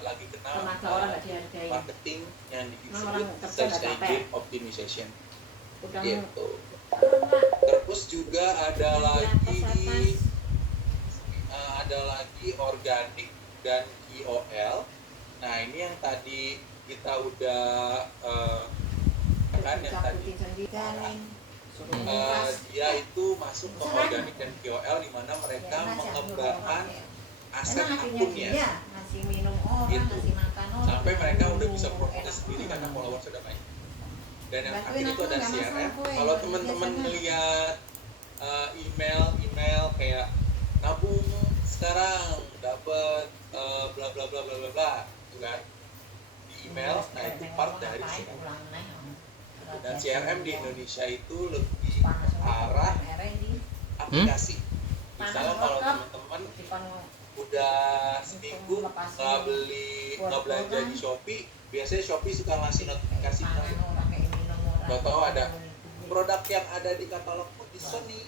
lagi kenal tenaga orang nggak dihargai marketing yang orang disebut kerja search nggak capek. engine optimization udah gitu. Terus juga ada lagi organik dan KOL. Nah ini yang tadi kita udah kan yang tadi dia itu masuk ke organik dan KOL di mana mereka mengembangkan aset akunnya ngasih minum orang Gitu. ngasih makan orang sampai mereka udah bisa promosi sendiri karena followers sudah banyak. Dan yang Bantuin akhir itu aku ada nggak CRM. masalah, Boy. Kalau teman-teman Biasanya. ngelihat email kayak nabung sekarang dapat bla bla bla bla bla bla, gitu kan? Di email, nah itu part dari CRM. Dan CRM di Indonesia itu lebih arah aplikasi. Misalnya kalau teman-teman udah seminggu nggak belanja di Shopee, biasanya Shopee suka ngasih notifikasi tahu ada produk yang ada di katalog pun diskon nih,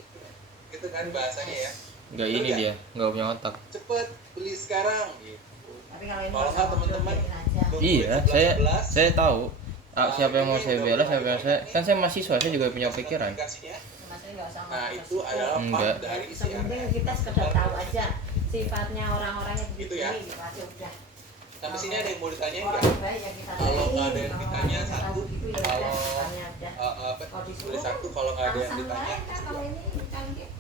gitu kan bahasanya ya. Nggak ini Betul dia, nggak punya otak. Cepet beli sekarang gitu. Kalau kalau nggak teman-teman nungguin Iya, 11.11, saya tahu. Siapa yang mau saya bela, siapa yang saya kan saya mahasiswa, saya juga punya pikiran. notifikasinya. Nah itu adalah Enggak. part dari sebenarnya CRM. kita sekedar tahu aja sifatnya orang-orangnya Gitu ya. gitu aja udah. Sampai sini ada yang mau ditanyain nggak? Orang baik yang kita Kalau nggak ada tahu, yang ditanya orang satu, tahu gitu, ya udah, kalau tanya aja. Kalau disuruh, tulis satu, kalau nggak ada yang alasan ditanya lain kan kalau ini canggih.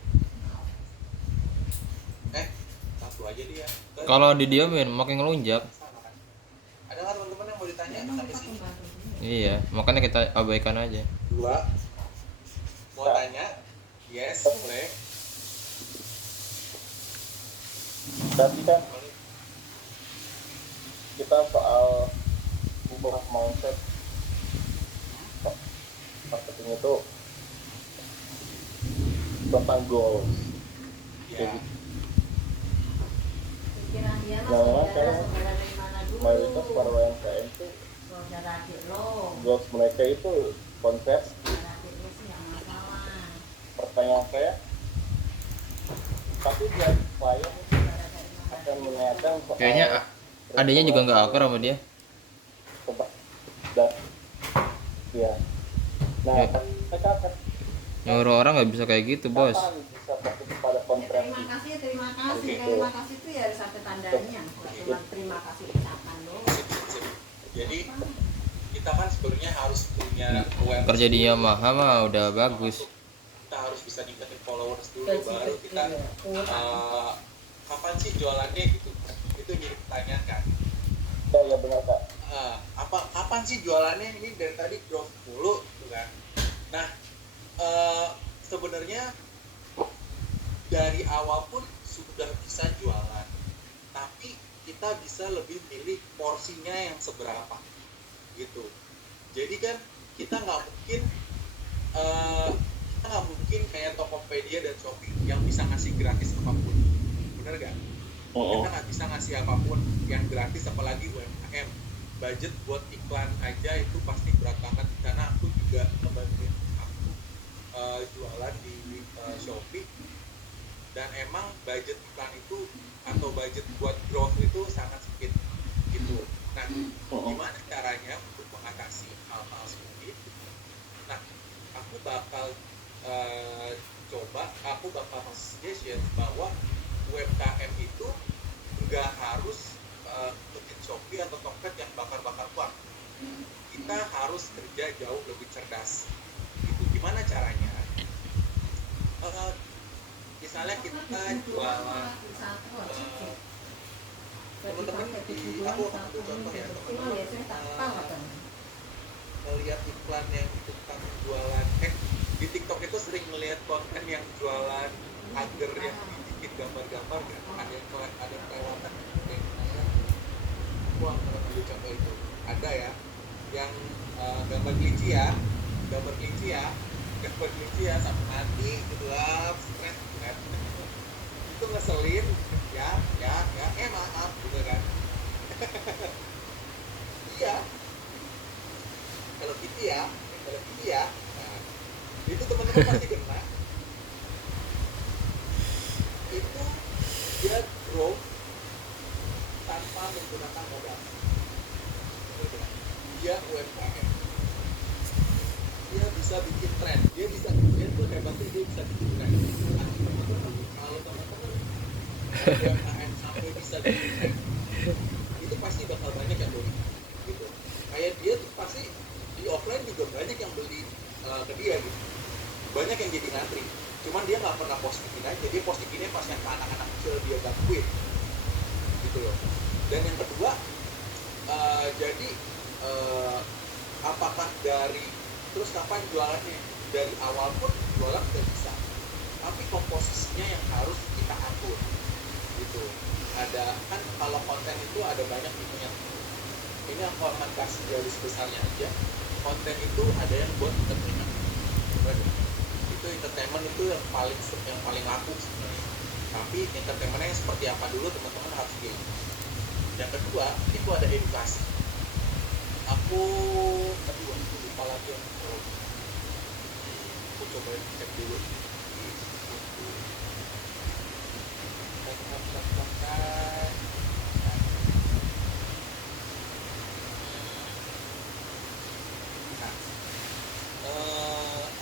satu aja dia. Kalau didiamin makin ngelunjak. Ada nggak teman-teman yang mau ditanya sampai sini? Iya, makanya kita abaikan aja. Dua. Mau tanya? Yes, boleh. Tadi kan kita soal ubah mindset marketing itu tentang goals. Ya. Pikiran dia mah Nah, saudara sekarang saudara dari mana dulu? Mayoritas para UMKM itu Saudara adik lo. goals mereka itu kontes. Saudara adik lo sih yang masalah. Pertanyaan saya, tapi dia klien Saudara dari mana akan dulu? menanyakan soal Kayaknya adanya juga nggak akur sama dia. Dan ya, nah Ya. mereka akan Nyuruh orang nggak bisa kayak gitu, bos. kapan bisa fokus pada Ya, kontraksi. terima kasih, terima kasih. Begitu. Terima kasih itu ya harus ada tandanya. Bukan cuma terima kasih ucapan doang. Sip. Jadi kita kan sebenarnya harus punya awareness Kerja di dulu. Yamaha mah udah bagus. Kita harus bisa ningkatin followers dulu, Gaji baru kita kecil, kapan sih jualannya gitu. Itu jadi pertanyaan kan. Ya benar kak. Kapan sih jualannya ini dari tadi growth mulu gitu kan. Nah, sebenarnya dari awal pun sudah bisa jualan, tapi kita bisa lebih milih porsinya yang seberapa gitu. Jadi kan kita nggak mungkin kayak Tokopedia dan Shopee yang bisa ngasih gratis apapun, bener gak? Kita nggak bisa ngasih apapun yang gratis, apalagi UMKM. Budget buat iklan aja itu pasti berat banget, karena aku juga ngebantuin aku jualan di Shopee, dan emang budget iklan itu atau budget buat growth itu sangat sempit gitu. Nah, gimana caranya untuk mengatasi hal-hal seperti itu? Nah, aku bakal suggestion bahwa UMKM itu nggak harus bikin Shopee atau Tokped yang bakar-bakar uang. Kita harus kerja jauh lebih cerdas. Itu gimana caranya? Misalnya kita jualan teman-teman aku ambil contoh ya, teman-teman melihat iklan yang tukang jualan di TikTok itu sering melihat konten yang jualan agar yang dibikin gambar-gambar kan, ada yang kelewatan, wah kalau ambil contoh itu gambar kelinci ya, sampai mati gitu lah, stres. Itu ngeselin, ya, maaf gitu kan. Iya, kalau gitu ya, nah, itu teman-teman pasti kena. Itu dia grow tanpa menggunakan modal. Dia UMKM, dia bisa bikin tren, dia tuh hebatnya, dia bisa bikin tren. Nah, kalau teman-teman UMKM sampai bisa bikin tren, itu pasti bakal banyak yang beli gitu. Kayak dia tuh pasti di offline juga banyak yang beli ke dia gitu, banyak yang jadi ngantri. Cuman dia nggak pernah postikin aja, dia postikinnya pas yang ke anak-anak kecil dia gangguin gitu loh. Dan yang kedua, jadi apakah dari terus kapan jualannya, dari awal pun jualan udah bisa, tapi komposisinya yang harus kita atur gitu. Ada kan, kalau konten itu ada banyak tipenya. Ini aku akan kasih garis besarnya aja. Konten itu ada yang buat entertainment, itu entertainment itu yang paling laku sebenarnya. Tapi entertainmentnya yang seperti apa dulu teman-teman harus pilih. Yang kedua itu ada edukasi. Aku lupa lagi yang aku coba cek dulu.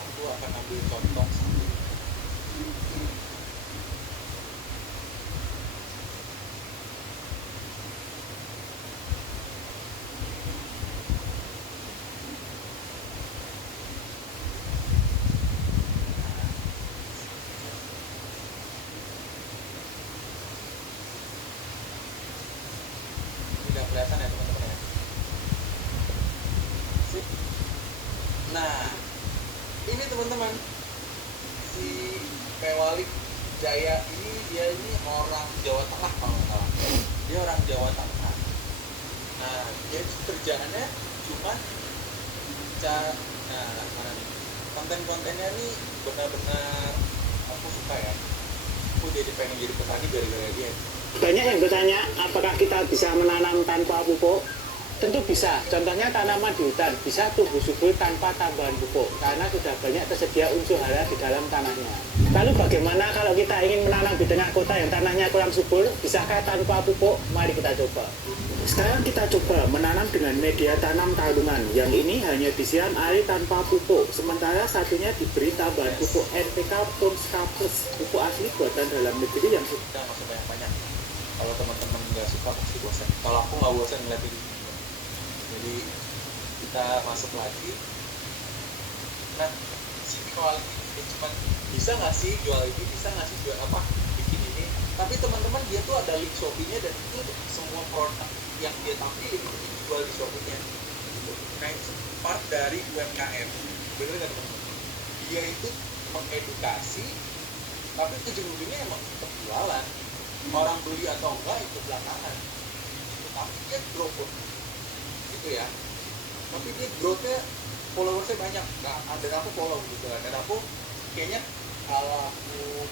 Aku akan ambil contoh satu. Tidak kelihatan ya teman-teman ya. Sip. Nah, ini teman-teman, si Pewalik Jaya ini, dia ini orang Jawa Tengah kalau nggak salah. Dia orang Jawa Tengah. Nah, dia kerjaannya cuma mana nih? Konten-kontennya nih benar-benar aku suka ya. Aku jadi pengen jadi petani gara-gara dia. Banyak yang bertanya, apakah kita bisa menanam tanpa pupuk? Tentu bisa. Contohnya tanaman di hutan bisa tumbuh subur tanpa tambahan pupuk karena sudah banyak tersedia unsur hara di dalam tanahnya. Lalu bagaimana kalau kita ingin menanam di tengah kota yang tanahnya kurang subur? Bisakah tanpa pupuk? Mari kita coba. Sekarang kita coba menanam dengan media tanam talungan. Yang ini hanya disiram air tanpa pupuk. Sementara satunya diberi tambahan pupuk NPK Ponska Plus, pupuk asli buatan dalam negeri yang Kita nggak usah banyak-banyak. Kalau teman-teman nggak suka pasti bosan. Kalau aku nggak bosan ngeliat ini. Jadi kita masuk lagi. Nah, si Pewalik ini cuma bisa nggak sih jual ini, bisa nggak sih jual apa, bikin ini. Tapi teman-teman, dia tuh ada link Shopee-nya, dan itu semua produk yang dia tampilin itu dijual di Shopee-nya. Nah, itu part dari UMKM. Bener nggak teman-teman? Dia itu mengedukasi, tapi ujung-ujungnya emang tetap jualan. Orang beli atau enggak itu belakangan. Tapi dia grow gitu ya. Tapi dia growth-nya, followersnya banyak. Nah, dan aku follow gitu kan. Dan aku kayaknya kalau aku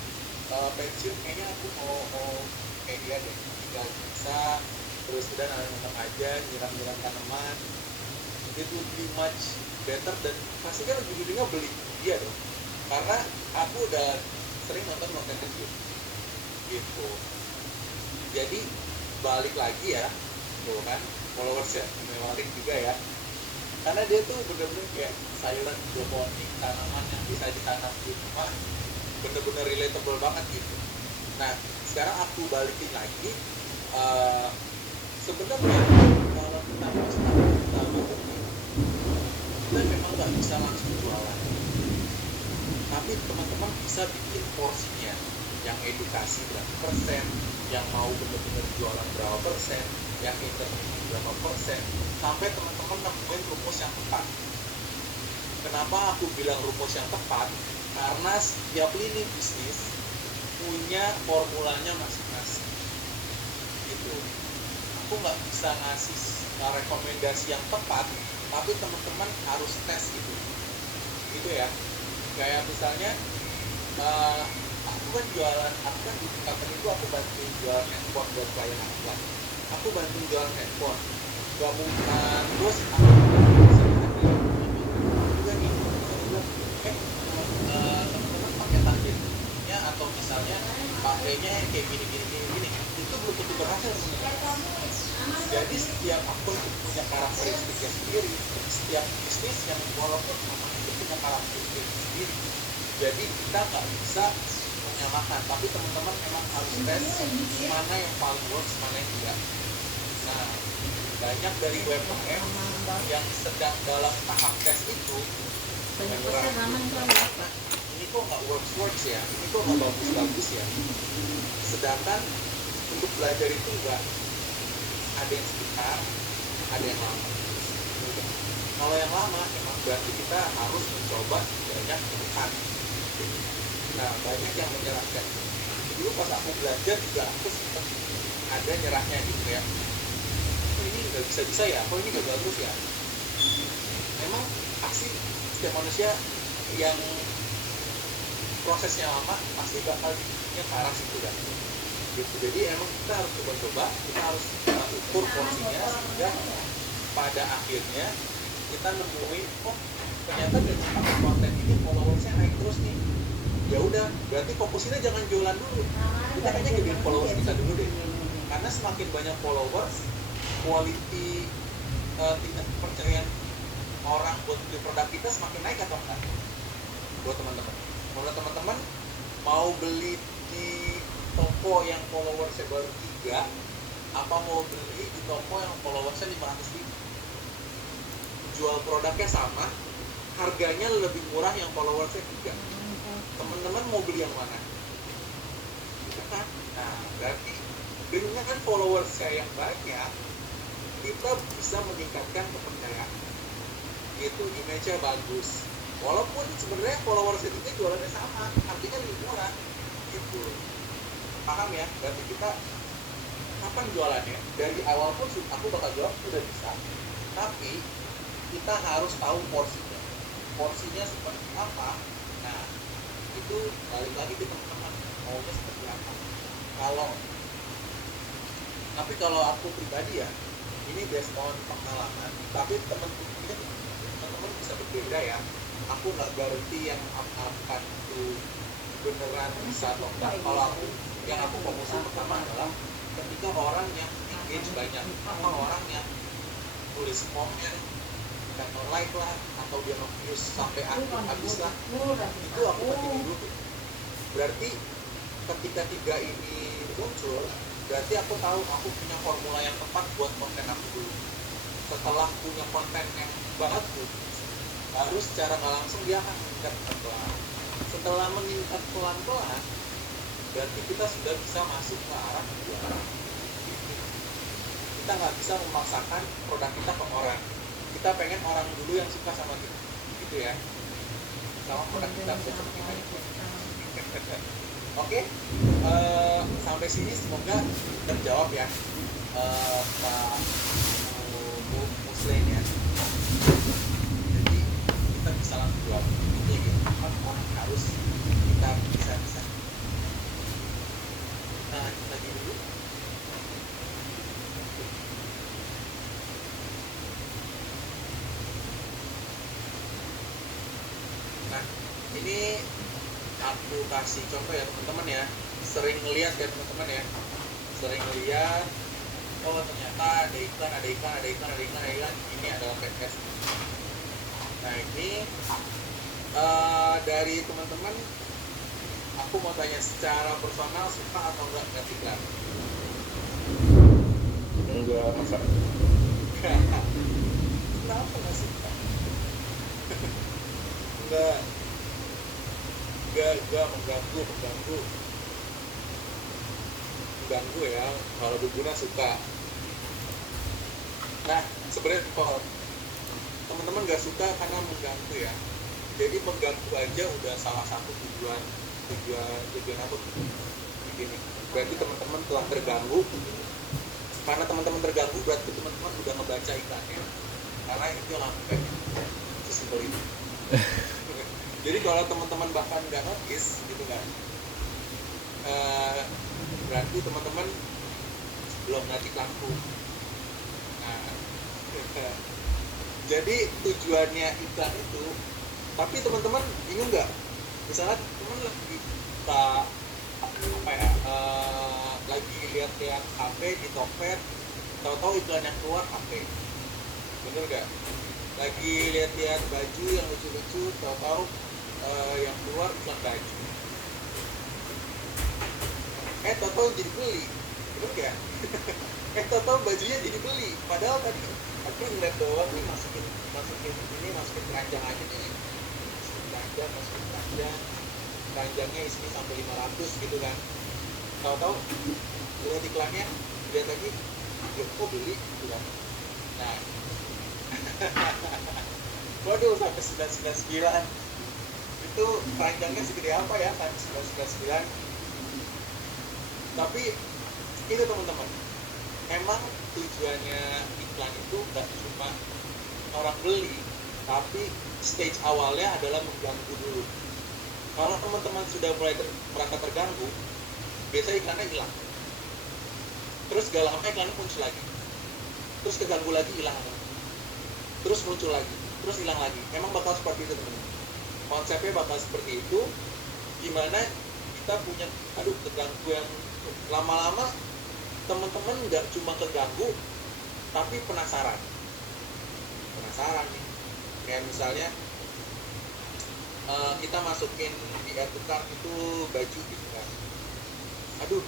pensiun, kayaknya aku mau kayak dia deh, tinggal bisa terus udah nanam aja, nyiram tanaman. It would be much better, dan pasti kan ujung-ujungnya beli dia dong. Karena aku udah sering nonton dia gitu. Jadi balik lagi ya, tuh kan followers ya, Pewalik juga ya. Karena dia tuh bener-bener kayak sayuran hidroponik, tanaman yang bisa ditanam di rumah, bener-bener relatable banget gitu. Nah, sekarang aku balikin lagi, sebenarnya kalau kita mau start, kita memang nggak bisa langsung jualan. Tapi teman-teman bisa bikin porsinya, yang edukasi berapa persen, yang mau bener-bener jualan berapa persen, yang internet berapa persen, sampai teman-teman nemuin rumus yang tepat. Kenapa aku bilang rumus yang tepat? Karena setiap lini bisnis punya formulanya masing-masing gitu. Aku nggak bisa ngasih rekomendasi yang tepat tapi teman-teman harus tes gitu ya. Kayak misalnya aku kan di company itu aku bantu jualan handphone buat klien aku bantu jualan handphone, gak mungkin terus aku juga nih teman-teman pakai targetnya atau misalnya pakainya kayak gini itu belum tentu berhasil teman-teman. Jadi setiap akun punya karakteristiknya sendiri, setiap bisnis yang walaupun itu punya karakteristik sendiri. Jadi kita nggak bisa menyamakan, tapi teman-teman memang harus tes mana yang paling works, mana yang tidak. Nah, banyak dari UMKM yang sedang dalam tahap tes itu menyerah. Nah, ini kok nggak works ya, ini kok nggak bagus ya. Sedangkan untuk belajar itu enggak, ada yang sebentar, ada yang lama. Kalau yang lama memang berarti kita harus mencoba banyak dekat. Nah, banyak yang menyerahkan. Dulu pas aku belajar juga aku sempat ada nyerahnya gitu ya. Oh, ini nggak bisa ya, oh ini nggak bagus ya. Memang pasti setiap manusia yang prosesnya lama pasti bakal ke arah situ kan. Gitu. Jadi emang kita harus coba-coba, kita harus ukur porsinya sehingga pada akhirnya kita nemuin ternyata dari pakai konten ini followersnya naik terus nih. Ya udah, berarti fokusinnya jangan jualan dulu. Kita kayaknya gedein followers kita dulu deh. Karena semakin banyak followers, quality tingkat kepercayaan orang buat beli produk kita semakin naik atau enggak? Buat teman-teman. Menurut teman-teman mau beli di toko yang followersnya baru 3 apa mau beli di toko yang followersnya 500.000? Jual produknya sama, harganya lebih murah yang followersnya 3. Teman-teman mau beli yang mana? Gitu kan? Nah, berarti dengan followersnya yang banyak, kita bisa meningkatkan kepercayaan. Gitu, image-nya bagus. Walaupun sebenarnya followersnya 3 jualannya sama, harganya lebih murah. Gitu. Paham ya? Berarti kita kapan jualannya? Dari awal pun aku bakal jual sudah bisa. Tapi kita harus tahu porsinya. Porsinya seperti apa? Nah, itu balik lagi ke teman-teman maunya seperti apa. Tapi kalau aku pribadi ya, ini based on pengalaman. Tapi teman-teman bisa berbeda ya. Aku nggak garanti yang akan itu beneran bisa atau enggak. Kalau yang aku fokusin pertama adalah ketika orang yang engage banyak atau orang yang tulis komen, atau like lah, atau dia nge-views sampai habis lah, itu aku pentingin dulu. Berarti ketika 3 ini muncul, berarti aku tahu aku punya formula yang tepat buat konten aku dulu. Setelah punya konten yang bagus, baru secara nggak langsung dia akan meningkat pelan-pelan. Setelah meningkat pelan-pelan, berarti kita sudah bisa masuk ke arah jualan. Kita nggak bisa memaksakan produk kita ke orang. Kita pengen orang dulu yang suka sama kita, gitu ya. Sama produk kita bisa seperti itu. Oke, sampai sini semoga terjawab ya, Pak Muslim ya. Jadi kita bisa langsung jawab. Ini gitu, apa harus kita bisa. Nah, lagi dulu. Nah, ini aku kasih contoh ya teman-teman ya. Sering ngeliat ya teman-teman ya. Sering ngeliat, oh ternyata ada iklan. Ini adalah podcast. Nah ini dari teman-teman, aku mau tanya secara personal suka atau enggak ngeliat iklan? Enggak, masa? Kenapa nggak suka? Enggak mengganggu ya. Kalau berguna suka. Nah sebenarnya kalau teman-teman nggak suka karena mengganggu ya, jadi mengganggu aja udah salah satu tujuan apa begini. Berarti teman-teman telah terganggu. Karena teman-teman terganggu berarti teman-teman udah ngebaca iklannya. karena itu yang aku pengen, sesimpel itu. Jadi kalau teman-teman bahkan nggak notice gitu kan, berarti teman-teman belum ngacik lampu. Nah, jadi tujuannya iklan itu, tapi teman-teman bingung nggak? Misalnya teman lagi lagi lihat-lihat HP di Tokped, tahu-tahu iklan yang keluar HP, bener nggak? Lagi lihat-lihat baju yang lucu-lucu, tahu-tahu yang keluar iklan baju. Tahu-tahu jadi beli, bener nggak? Tahu-tahu bajunya jadi beli, padahal tadi aku ngeliat doang nih, masukin keranjang aja nih, masukin keranjangnya isinya sampai 500 gitu kan. Tahu-tahu lihat iklannya, lihat lagi, kok beli gitu kan. Nah, waduh, sampai 999 itu keranjangnya segede apa ya, sampai 999. Tapi itu teman-teman, memang tujuannya iklan itu gak cuma orang beli, tapi stage awalnya adalah mengganggu dulu. Kalau teman-teman sudah mulai merasa terganggu, biasanya iklannya hilang. Terus gak lama iklannya muncul lagi. Terus keganggu lagi, hilang. Terus muncul lagi, terus hilang lagi. Memang bakal seperti itu teman-teman. Konsepnya bakal seperti itu. Gimana kita punya, keganggu yang lama-lama teman-teman nggak cuma keganggu, tapi penasaran nih. Kayak misalnya kita masukin di tukang itu baju gitu kan.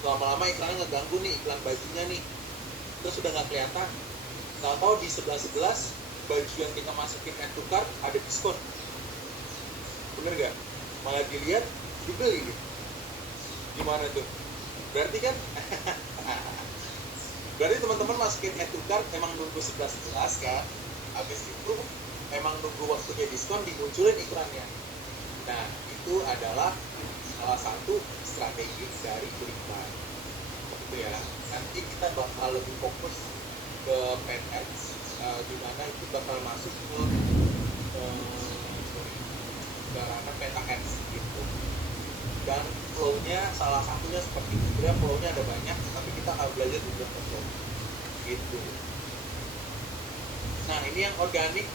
Lama-lama iklannya ngeganggu nih, iklan bajunya nih. Terus udah nggak kelihatan. Tahu-tahu di sebelah baju yang kita masukin ke cart ada diskon. Bener nggak? Malah dilihat, dibeli gitu. Gimana tuh? Berarti kan berarti teman-teman masukin add to cart emang nunggu 11 kan, habis itu emang nunggu waktunya diskon dimunculin iklannya. Nah, itu adalah salah satu strategi dari iklan gitu ya. Nanti kita bakal lebih fokus ke paid ads, di mana itu bakal masuk ke ranah peta ads gitu. Dan flow-nya salah satunya seperti itu. Sebenarnya flow-nya ada banyak, tapi kita akan belajar beberapa flow gitu. Nah, ini yang organic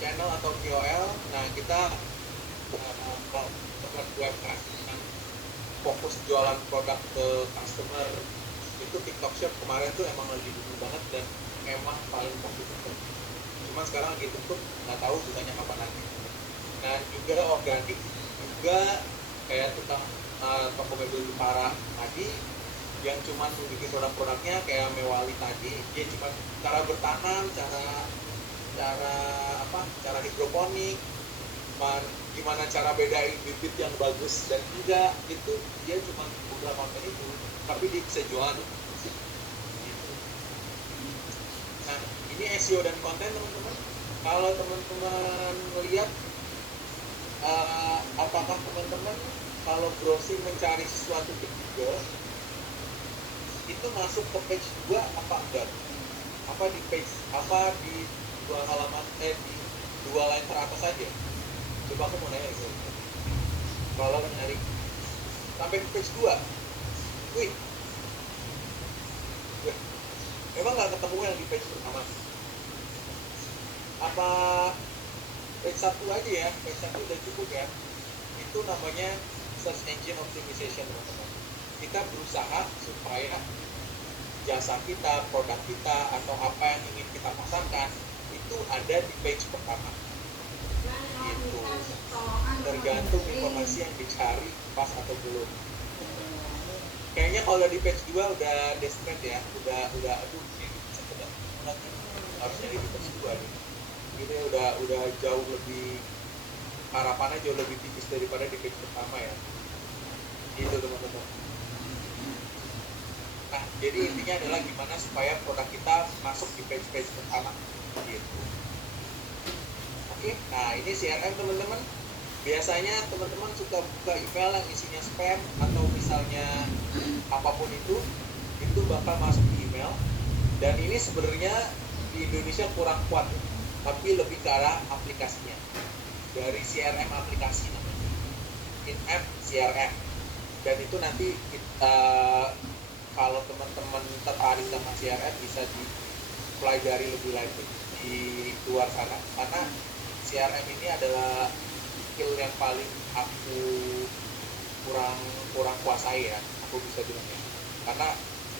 channel atau KOL. Nah, kita buat website yang fokus jualan produk ke customer. Itu TikTok Shop kemarin tuh emang lagi booming banget dan emang paling fokus itu. Cuman sekarang lagi tutup, nggak tahu bukanya kapan lagi. Nah, juga organik juga kayak tukang toko mebel Jepara tadi yang cuma bikin produk-produknya kayak Mewali tadi, dia cuma cara bertanam, cara hidroponik, gimana cara bedain bibit yang bagus dan tidak, itu dia cuma beberapa konten itu, tapi dia bisa jual gitu. Nah, ini SEO dan konten teman-teman. Kalau teman-teman melihat apakah teman-teman kalau browsing mencari sesuatu di Google itu masuk ke page 2 apa enggak? Apa di page, apa di dua halaman, di dua line teratas saja? Coba aku mau nanya gitu. Kalau nyari sampai ke page 2, wih, emang nggak ketemu yang di page pertama? Apa page 1 aja ya? Page 1 udah cukup ya? Itu namanya search engine optimization, teman-teman. Kita berusaha supaya jasa kita, produk kita, atau apa yang ingin kita pasarkan itu ada di page pertama. Itu tergantung informasi yang dicari pas atau belum. Kayaknya kalau di page 2 udah desperate ya, udah aduh ini bisa harusnya di page 2 nih. Ini udah jauh lebih, harapannya jauh lebih tipis daripada di page pertama ya. Gitu teman-teman. Nah, jadi intinya adalah gimana supaya produk kita masuk di page-page pertama gitu. Oke, nah ini CRM teman-teman. Biasanya teman-teman suka buka email yang isinya spam atau misalnya apapun itu bakal masuk di email. Dan ini sebenarnya di Indonesia kurang kuat. tapi lebih ke arah aplikasinya, dari CRM aplikasi namanya, in-app CRM. Dan itu nanti kita, kalau teman-teman tertarik sama CRM bisa dipelajari lebih lanjut di luar sana, karena CRM ini adalah skill yang paling aku kurang kuasai ya, aku bisa bilangnya. Karena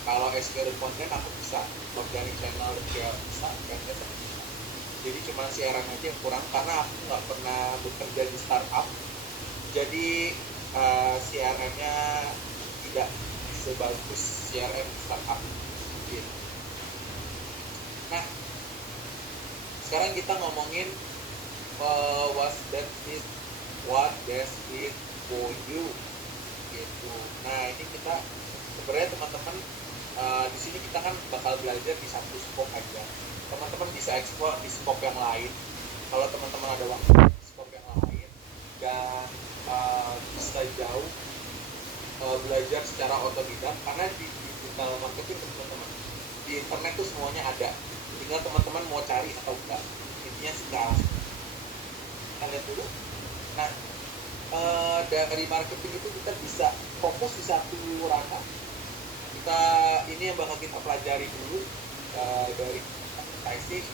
kalau SEO dan konten aku bisa, organic channel juga bisa, konten aku bisa. Jadi cuma CRM aja yang kurang, karena aku nggak pernah bekerja di startup, jadi CRM-nya tidak sebagus CRM di startup gitu. Nah, sekarang kita ngomongin what does it for you gitu. Nah, ini kita sebenarnya teman-teman di sini kita kan bakal belajar di satu scope aja. Teman-teman bisa explore di scope yang lain. Kalau teman-teman ada waktu di scope yang lain dan bisa jauh belajar secara otodidak, karena di digital marketing teman-teman di internet tuh semuanya ada. Tinggal teman-teman mau cari atau enggak. Intinya sekarang kita lihat dulu. Nah, dari marketing itu kita bisa fokus di satu ranah. Ini yang bakal kita pelajari dulu dari advertising.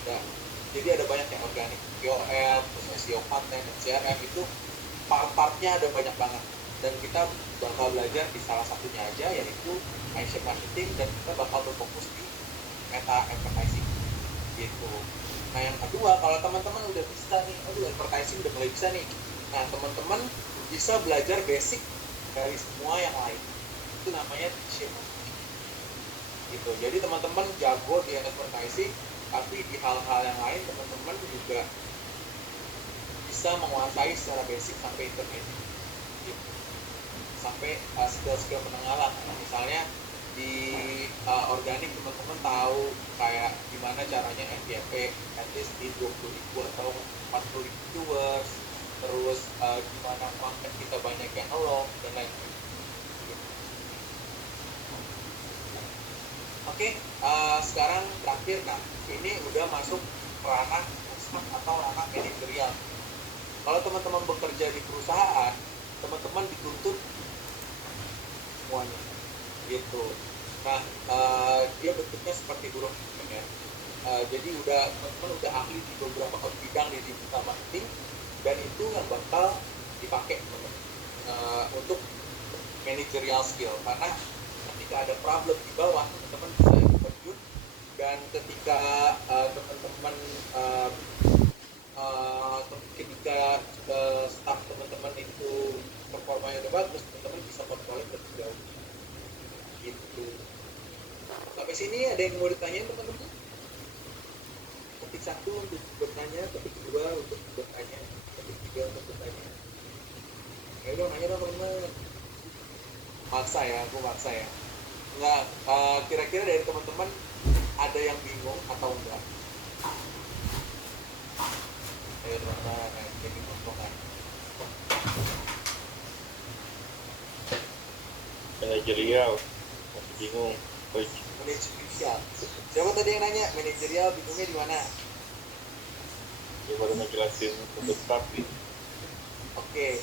Jadi ada banyak yang organic, KOL, SEO content, dan CRM itu part-partnya ada banyak banget. Dan kita bakal belajar di salah satunya aja, yaitu mindset marketing, dan kita bakal berfokus di meta advertising gitu. Nah, yang kedua, kalau teman-teman udah bisa nih, advertising udah mulai bisa nih, nah teman-teman bisa belajar basic dari semua yang lain. Itu namanya digital marketing gitu. Jadi teman-teman jago di advertising, tapi di hal-hal yang lain teman-teman juga bisa menguasai secara basic sampai intermediate gitu. Sampai skill-skill menengah lah. Misalnya di organik teman-teman tahu kayak gimana caranya FYP at least di 20.000 atau 40.000 viewers, terus gimana konten kita banyak yang nge-log dan lain-lain. Oke, sekarang terakhir, nah ini udah masuk ranah staff atau ranah manajerial. Kalau teman-teman bekerja di perusahaan, teman-teman dituntut semuanya gitu. Nah, dia bentuknya seperti huruf ya. Jadi teman-teman udah ahli di beberapa bidang di digital marketing, dan itu yang bakal dipakai teman-teman untuk managerial skill. Karena ketika ada problem di bawah, teman-teman bisa interview, dan ketika teman-teman ketika staff teman-teman itu performanya udah bagus, teman-teman bisa kontrolin lebih jauh gitu. Sampai sini ada yang mau ditanyain teman-teman? Ketik 1 untuk bertanya, ketik 2 untuk bertanya, ketik 3 untuk bertanya. Ayo dong, nanya dong teman-teman. Maksa ya, aku maksa ya. Nggak, kira-kira dari teman-teman ada yang bingung atau enggak? Ayo teman-teman, jadi ngomong. Manajerial, masih bingung. Coach. Manajerial. Siapa tadi yang nanya? Manajerial bingungnya di mana? Dia baru ngejelasin untuk tapi. Oke.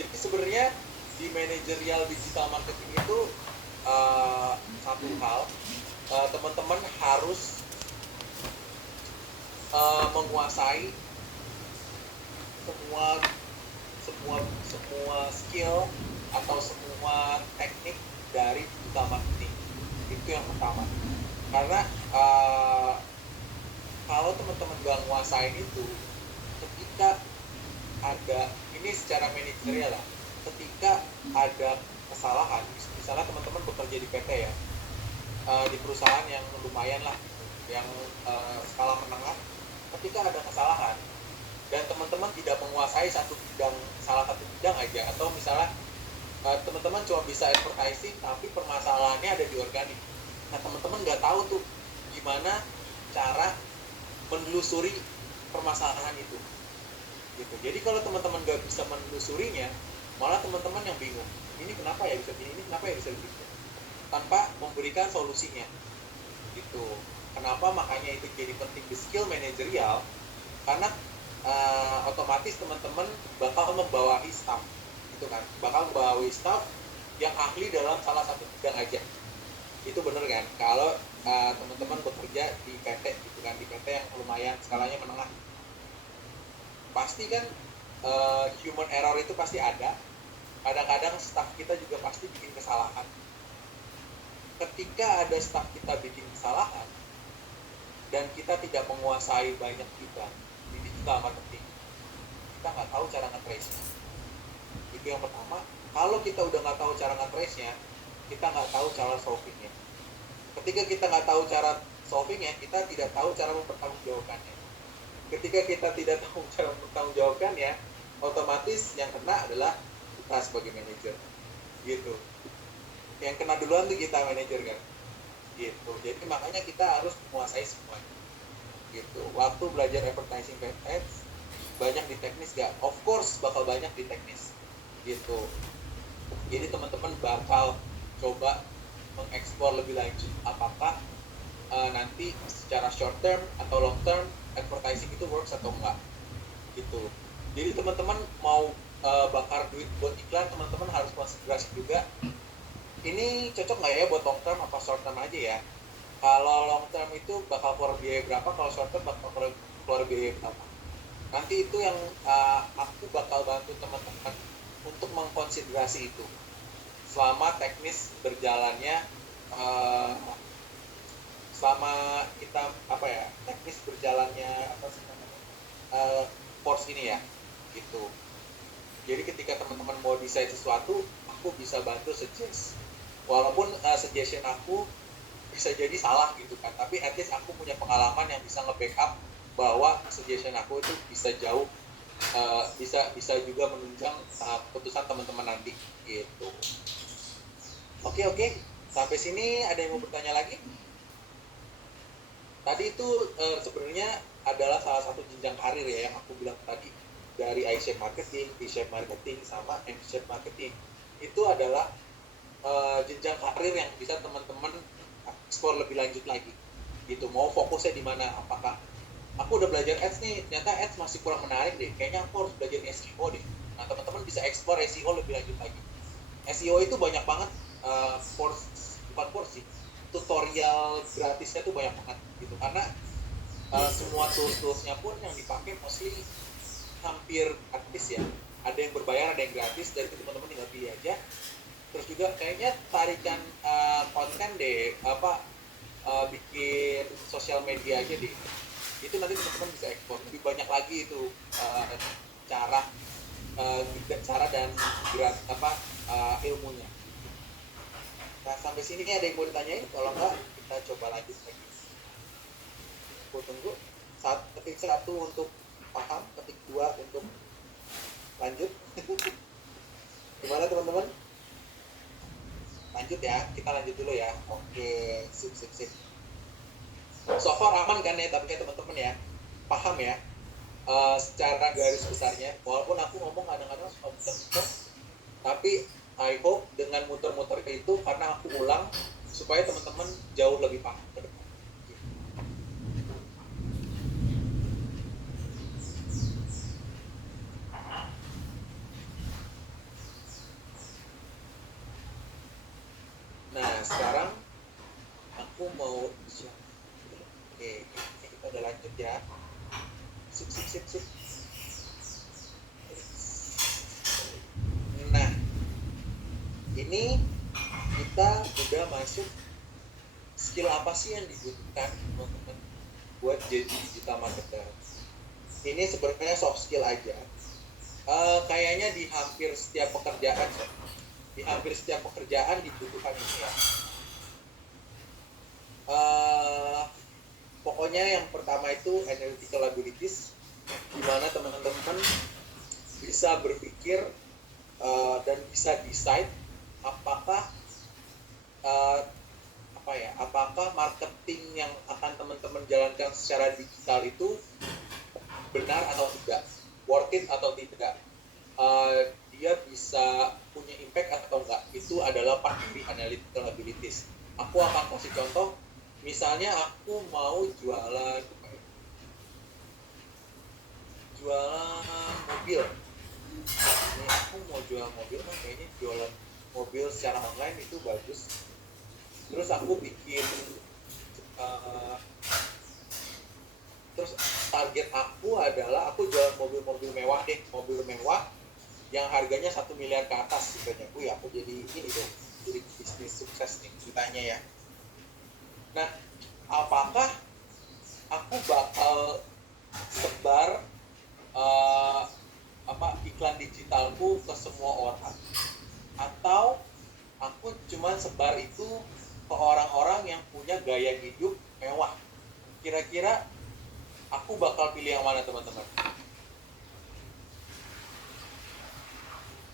Jadi sebenarnya di manajerial digital marketing itu satu hal, teman-teman harus menguasai semua skill atau semua teknik dari digital marketing. Itu yang pertama. Karena kalau teman-teman gak nguasain itu, ketika ada, ini secara manajerial lah, ketika ada kesalahan, misalnya teman-teman bekerja di PT ya, di perusahaan yang lumayan lah, yang skala menengah, ketika ada kesalahan dan teman-teman tidak menguasai salah satu bidang aja, atau misalnya teman-teman cuma bisa advertising tapi permasalahannya ada di organik. Nah, teman-teman nggak tahu tuh gimana cara menelusuri permasalahan itu gitu. Jadi kalau teman-teman nggak bisa menelusurinya, malah teman-teman yang bingung, ini kenapa ya bisa begini, ini kenapa ya bisa begitu, tanpa memberikan solusinya gitu. Kenapa makanya itu jadi penting di skill manajerial? karena otomatis teman-teman bakal membawahi staff gitu kan, bakal membawahi staff yang ahli dalam salah satu bidang aja. Itu bener kan, kalau teman-teman bekerja di PT gitu kan, di PT yang lumayan skalanya menengah, pasti kan human error itu pasti ada. Kadang-kadang staff kita juga pasti bikin kesalahan. Ketika ada staff kita bikin kesalahan dan kita tidak menguasai banyak bidang di digital marketing, kita nggak tahu cara nge-trace-nya. Itu yang pertama. Kalau kita udah nggak tahu cara nge-trace-nya, kita nggak tahu cara solving-nya. Ketika kita nggak tahu cara solving-nya, kita tidak tahu cara mempertanggungjawabkannya. Ketika kita tidak tahu cara mempertanggungjawabkannya, otomatis yang kena adalah kita sebagai manajer. Gitu. Yang kena duluan tuh kita manajer kan. Gitu. Jadi makanya kita harus menguasai semuanya. Gitu. Waktu belajar advertising ads, banyak di teknis gak? Of course bakal banyak di teknis. Gitu. Jadi teman-teman bakal coba mengeksplor lebih lanjut apakah nanti secara short term atau long term advertising itu works atau enggak gitu. Jadi teman-teman mau bakar duit buat iklan, teman-teman harus konsiderasi juga ini cocok nggak ya buat long term apa short term aja ya. Kalau long term itu bakal keluar biaya berapa, kalau short term bakal keluar biaya berapa. Nanti itu yang aku bakal bantu teman-teman untuk mengkonsiderasi itu selama teknis berjalannya, selama kita teknis berjalannya course ini ya gitu. Jadi ketika teman-teman mau desain sesuatu, aku bisa bantu suggest, walaupun suggestion aku bisa jadi salah gitu kan, tapi at least aku punya pengalaman yang bisa nge-backup bahwa suggestion aku itu bisa jauh bisa juga menunjang keputusan teman-teman nanti gitu. Oke, sampai sini ada yang mau bertanya lagi? Tadi itu sebenarnya adalah salah satu jenjang karir ya yang aku bilang tadi, dari I-shape marketing, T-shape marketing, sama M-shape marketing. Itu adalah jenjang karir yang bisa teman-teman eksplor lebih lanjut lagi gitu. Mau fokusnya di mana, apakah aku udah belajar ads nih, ternyata ads masih kurang menarik deh, kayaknya aku harus belajar SEO deh. Nah, teman-teman bisa eksplor SEO lebih lanjut lagi. SEO itu banyak banget tutorial gratisnya tuh banyak banget gitu, karena semua toolsnya pun yang dipakai mostly hampir gratis ya. Ada yang berbayar, ada yang gratis, dari teman-teman tinggal pilih aja. Terus juga kayaknya tarikan konten deh, bikin sosial media aja deh. Itu nanti teman-teman bisa ekspor lebih banyak lagi itu cara dan ilmunya. Nah, sampai sini ada yang mau ditanyain? Kalau enggak, kita coba lanjut lagi. Aku tunggu. Ketik 1 untuk paham, ketik 2 untuk lanjut. Gimana teman-teman? Lanjut ya, kita lanjut dulu ya. Oke, sip. So far aman kan ya, tapi teman-teman ya, paham ya secara garis besarnya. Walaupun aku ngomong kadang-kadang suka muter-muter, tapi I hope dengan muter-muter itu karena aku ulang supaya teman-teman jauh lebih paham ke depan. Nah, sekarang aku mau oke, kita udah lanjut ya. Sip. Nah, ini kita udah masuk skill apa sih yang dibutuhkan teman-teman buat jadi digital marketer. Ini sebenarnya soft skill aja. Kayaknya di hampir setiap pekerjaan dibutuhkan ini ya. Pokoknya yang pertama itu analytical abilities, di mana teman-teman bisa berpikir dan bisa decide apakah marketing yang akan teman-teman jalankan secara digital itu benar atau tidak, worth it atau tidak, dia bisa punya impact atau enggak. Itu adalah part dari analytical abilities. Aku akan kasih contoh. Misalnya aku mau jualan jualan mobil. Ini aku mau jual mobil kan, kayaknya jualan mobil secara online itu bagus. Terus aku bikin terus target aku adalah aku jualan mobil-mobil mewah deh, mobil mewah yang harganya 1 miliar ke atas sebenarnya. Aku jadi ini dong, jadi bisnis sukses nih ceritanya ya. Nah, apakah aku bakal sebar iklan digitalku ke semua orang, atau aku cuma sebar itu ke orang-orang yang punya gaya hidup mewah? Kira-kira aku bakal pilih yang mana, teman-teman?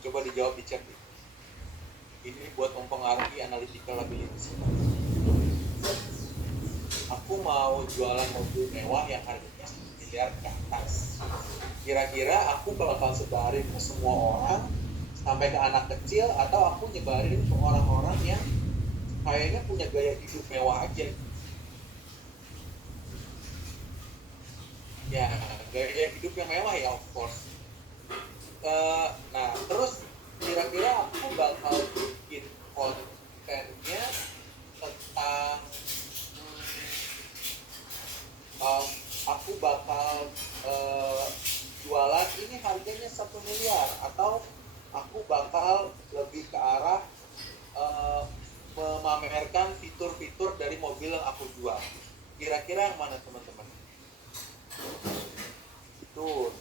Coba dijawab di chat. Ini buat mempengaruhi analytical ability. Aku mau jualan mobil mewah yang harganya 1 miliar ke atas. Kira-kira aku bakal sebarin ke semua orang sampai ke anak kecil, atau aku nyebarin ke orang-orang yang kayaknya punya gaya hidup mewah aja? Ya, gaya hidup yang mewah ya, of course. Nah, terus kira-kira aku bakal bikin kontennya tentang aku bakal jualan ini harganya 1 miliar, atau aku bakal lebih ke arah memamerkan fitur-fitur dari mobil yang aku jual. Kira-kira yang mana, teman-teman? Betul.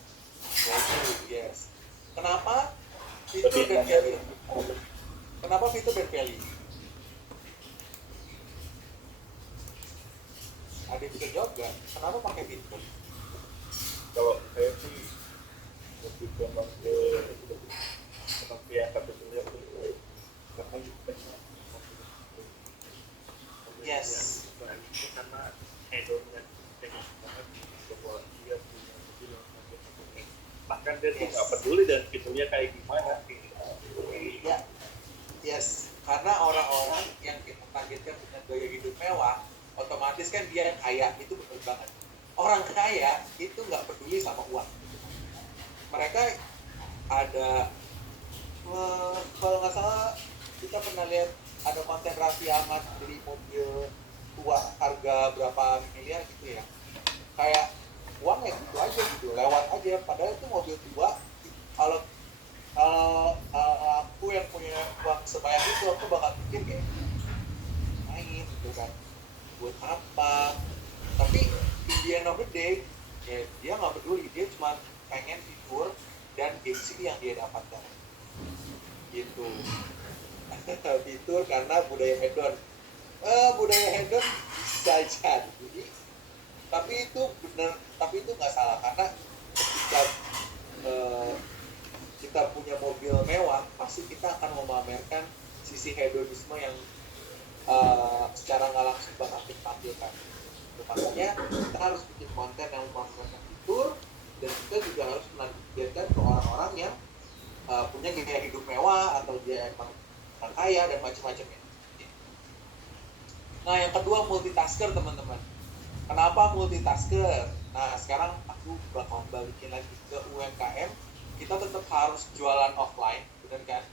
Yes. Kenapa fitur dan value? Kenapa fitur dan value? Ada yang bisa jawab gak? Kenapa pakai fitur? Kalau saya sih lebih gampang ke seperti yang kata saya karena Yes. karena hedonnya pengen banget bahwa dia punya mobil yang sangat bahkan dia tuh nggak peduli dan fiturnya kayak gimana. Ya, yes. Karena orang-orang yang kita targetkan punya gaya hidup mewah, otomatis kan dia yang kaya, itu betul banget. Orang kaya itu nggak peduli sama uang. Mereka ada, kalau nggak salah kita pernah lihat ada konten Raffi Ahmad beli mobil tua harga berapa miliar gitu ya. Kayak uangnya gitu aja gitu, lewat aja. Padahal itu mobil tua. Kalau aku yang punya uang sebanyak itu, aku bakal pikir kayak main gitu kan, buat apa? Tapi in the end of the day, ya dia nggak peduli, dia cuma pengen fitur dan gengsi yang dia dapatkan gitu. Fitur karena budaya hedon. Budaya hedon bisa jadi, tapi itu benar, tapi itu nggak salah, karena ketika kita punya mobil mewah, pasti kita akan memamerkan sisi hedonisme yang secara nggak langsung bakal kita tampilkan. Makanya kita harus bikin konten yang memamerkan fitur, dan kita juga harus menargetkan ke orang-orang yang punya gaya hidup mewah, atau dia emang kaya dan macam-macamnya. Nah, yang kedua, multitasker, teman-teman. Kenapa multitasker? Nah, sekarang aku bakal balikin lagi ke UMKM. Kita tetap harus jualan offline, benar kan?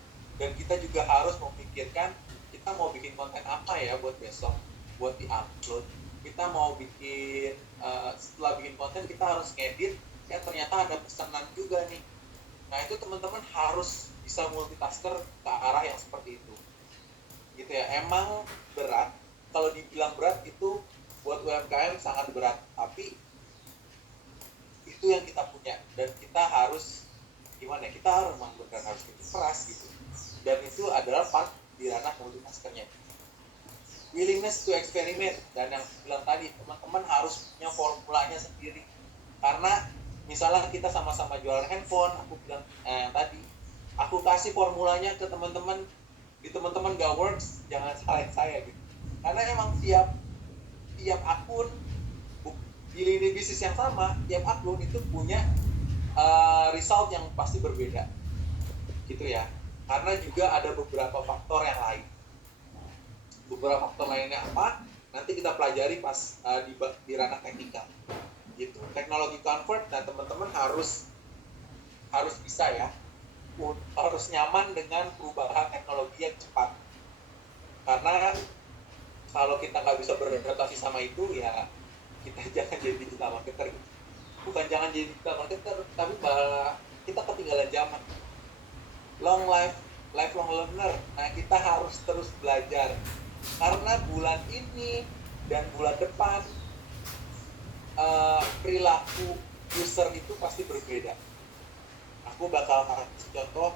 Dan kita juga harus memikirkan kita mau bikin konten apa ya buat besok, buat di-upload. Kita mau bikin, setelah bikin konten kita harus ngedit, ya ternyata ada pesanan juga nih. Nah, itu teman-teman harus bisa multitasker ke arah yang seperti itu. Gitu ya, emang berat. Kalau dibilang berat itu buat UMKM sangat berat, tapi itu yang kita punya, dan kita harus gimana? Kita harus harus keras gitu. Dan itu adalah part di ranah multitaskernya. Willingness to experiment, dan yang bilang tadi, teman-teman harus punya formulanya sendiri. Karena misalnya kita sama-sama jualan handphone, aku bilang tadi, aku kasih formulanya ke teman-teman, di teman-teman gak works, jangan salahin saya gitu. Karena emang tiap akun di lini bisnis yang sama, tiap akun itu punya result yang pasti berbeda, gitu ya. Karena juga ada beberapa faktor yang lain. Beberapa faktor lainnya apa? Nanti kita pelajari pas di ranah teknikal, gitu. Teknologi convert, nah teman-teman harus bisa ya, harus nyaman dengan perubahan teknologi yang cepat. Karena kalau kita nggak bisa beradaptasi sama itu, ya kita jangan jadi digital marketer. Bukan jangan jadi digital marketer, tapi malah kita ketinggalan zaman. Lifelong learner. Nah, kita harus terus belajar. Karena bulan ini dan bulan depan perilaku user itu pasti berbeda. Aku bakal kasih contoh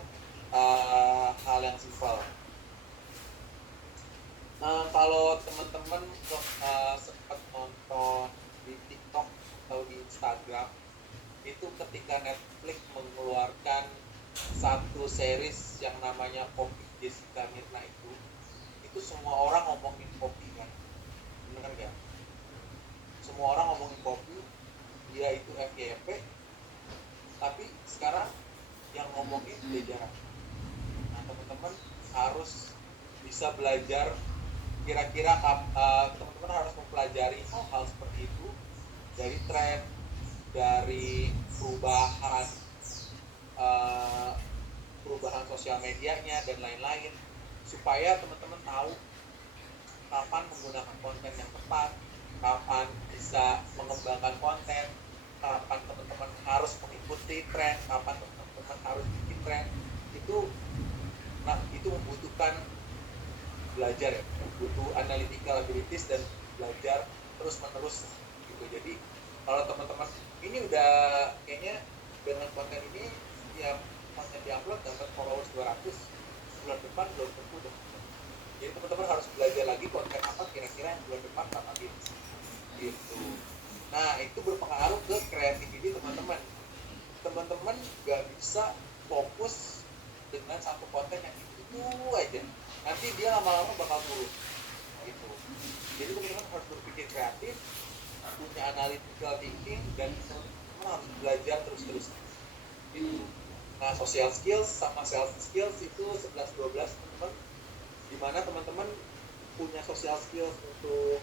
hal yang simpel. Kalau teman-teman sempat nonton di TikTok atau di Instagram, itu ketika Netflix mengeluarkan satu series yang namanya Kopi Jessica Mirna itu semua orang ngomongin kopi kan, bener nggak? Semua orang ngomongin kopi, dia itu FYP, tapi sekarang yang ngomongin udah jarang. Nah, teman-teman harus bisa belajar, kira-kira teman-teman harus mempelajari hal-hal seperti itu dari tren, dari perubahan sosial medianya dan lain-lain, supaya teman-teman tahu kapan menggunakan konten yang tepat, kapan bisa mengembangkan konten, kapan teman-teman harus mengikuti tren, kapan teman-teman harus bikin tren. Itu membutuhkan belajar ya, butuh analytical abilities dan belajar terus-menerus gitu. Jadi kalau teman-teman ini udah kayaknya dengan konten ini, ya konten diupload dapat followers 200, bulan depan belum tentu deh. Jadi teman-teman harus belajar lagi konten apa kira-kira yang bulan depan bakal gitu. Nah, itu berpengaruh ke kreativiti teman-teman. Teman-teman gak bisa fokus dengan satu konten yang itu aja. Nanti dia lama-lama bakal turun gitu. Jadi teman-teman harus berpikir kreatif, punya analytical thinking, dan teman-teman harus belajar terus-terus gitu. Nah, social skills sama self skills itu 11-12 teman-teman, dimana teman-teman punya social skills untuk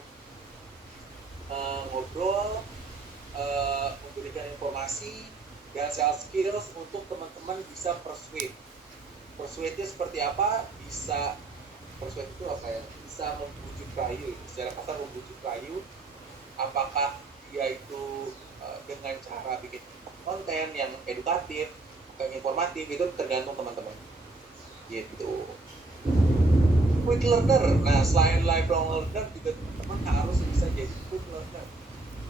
ngobrol, memberikan informasi, dan self skills untuk teman-teman bisa persuade. Persuade itu seperti apa? Persuade itu apa ya? Bisa membujuk rayu, secara kasar membujuk rayu. Apakah dia itu dengan cara bikin konten yang edukatif, yang informatif, itu tergantung teman-teman gitu. Quick learner, nah selain lifelong learner juga teman-teman harus bisa jadi quick learner,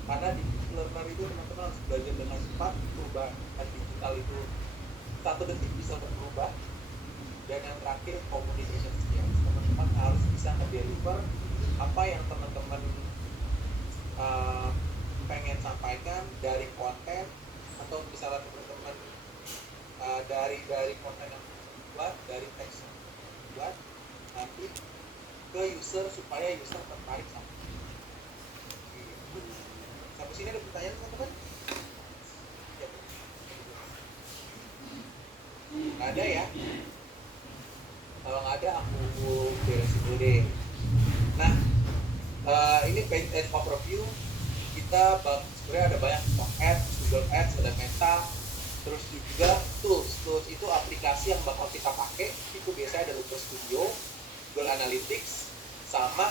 karena di quick learner itu teman-teman harus belajar dengan cepat. Perubahan digital itu 1 detik bisa berubah. Dan yang terakhir, communication skills. Teman-teman harus bisa nge-deliver apa yang teman-teman pengen sampaikan dari konten, atau misalnya teman-teman dari konten yang buat, dari teks yang buat, nanti ke user supaya user tertarik sama. Sampai sini ada pertanyaan teman-teman? Nggak ada ya? Kalau nggak ada, aku beresin dulu deh. Nah, ini paid ads overview. Kita sebenarnya ada banyak ads, Google Ads, ada Meta, terus juga tools itu aplikasi yang bakal kita pakai. Itu biasanya ada Looker Studio, Google Analytics, sama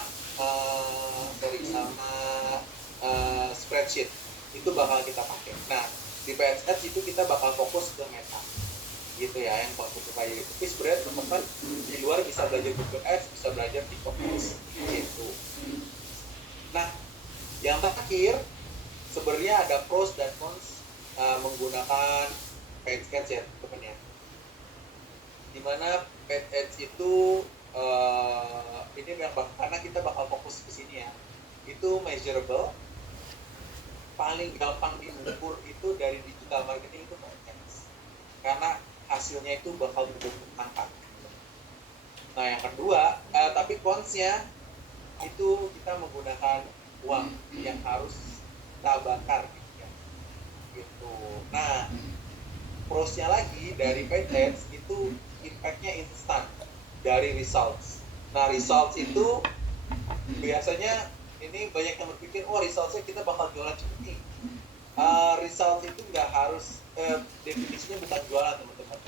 spreadsheet. Itu bakal kita pakai. Nah, di paid ads itu kita bakal fokus ke Meta gitu ya, yang untuk kayak gitu. Tapi sebenarnya teman-teman di luar bisa belajar Google Ads, bisa belajar TikTok Ads gitu. Nah, yang terakhir sebenarnya ada pros dan cons menggunakan paid ads ya teman-teman ya. Dimana paid ads itu ini yang karena kita bakal fokus ke sini ya, itu measurable, paling gampang diukur itu dari digital marketing itu paid ads, karena hasilnya itu bakal berbentuk angka. Nah, yang kedua, tapi cons-nya itu kita menggunakan uang yang harus kita bakar gitu. Nah, pros-nya lagi dari paid ads itu impact-nya instan dari results. Nah, results itu biasanya ini banyak yang berpikir, results-nya kita bakal jualan cepet nih. result itu nggak harus definisinya bukan jualan teman-teman.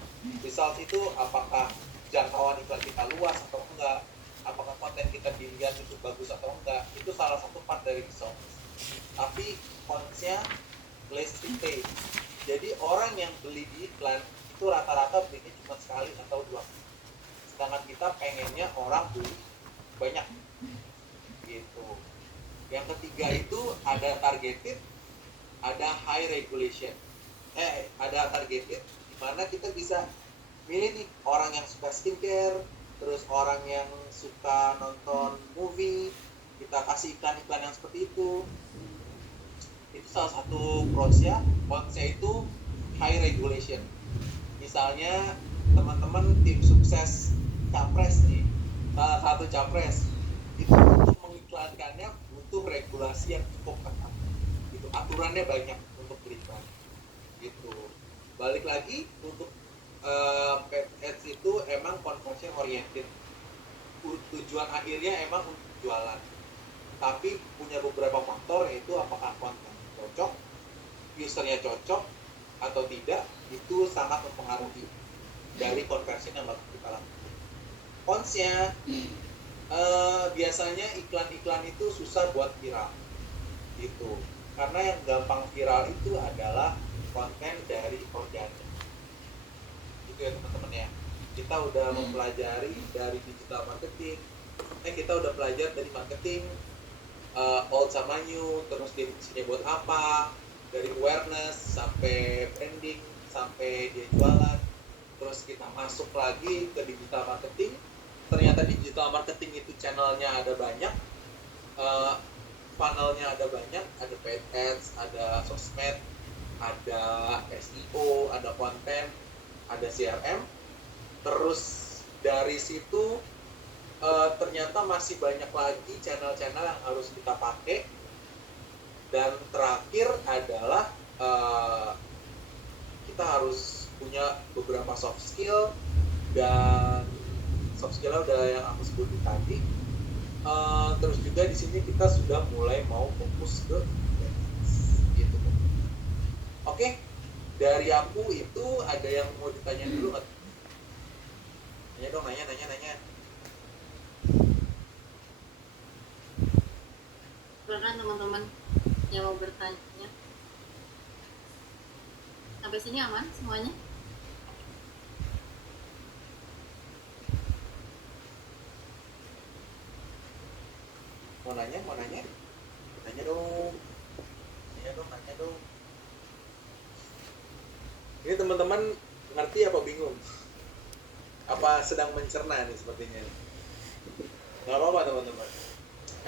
Result itu apakah jangkauan iklan kita luas atau enggak, apakah konten kita dilihat itu bagus atau enggak, itu salah satu part dari result. Tapi konsepnya less pay. Jadi orang yang beli di iklan itu rata-rata belinya cuma sekali atau dua. Sedangkan kita pengennya orang beli banyak gitu. Yang ketiga itu ada targeted, ada high regulation. Ada targeted di mana kita bisa milih nih orang yang suka skincare, terus orang yang suka nonton movie, kita kasih iklan-iklan yang seperti itu. Itu salah satu pros-nya. Konsepnya itu high regulation. Misalnya teman-teman tim sukses capres nih, salah satu capres itu untuk mengiklankannya butuh regulasi yang cukup ketat. Itu aturannya banyak untuk beriklan. Gitu. Balik lagi untuk paid ads itu emang conversion oriented. Tujuan akhirnya emang untuk jualan. Tapi punya beberapa faktor, yaitu apakah konten cocok, usernya cocok atau tidak, itu sangat mempengaruhi dari conversion yang bakal kita lakukan. Konsnya biasanya iklan-iklan itu susah buat viral gitu, karena yang gampang viral itu adalah konten dari organik gitu ya teman-teman ya. Kita udah mempelajari dari digital marketing, kita udah belajar dari marketing old sama new, terus definisinya buat apa, dari awareness sampai branding sampai dia jualan. Terus kita masuk lagi ke digital marketing. Ternyata digital marketing itu channelnya ada banyak, funnelnya ada banyak, ada paid ads, ada sosmed, ada SEO, ada konten, ada CRM. Terus dari situ ternyata masih banyak lagi channel-channel yang harus kita pakai. Dan terakhir adalah kita harus punya beberapa soft skill, dan soft skill udah yang aku sebutin tadi. Terus juga di sini kita sudah mulai mau fokus ke gitu. Oke, dari aku itu ada yang mau ditanya dulu nggak? Nanya dong, nanya. Silakan teman-teman yang mau bertanya. Sampai sini aman semuanya? Mau nanya? Nanya dong. Ini teman-teman ngerti apa bingung? Apa sedang mencerna nih sepertinya? Nggak apa-apa teman-teman.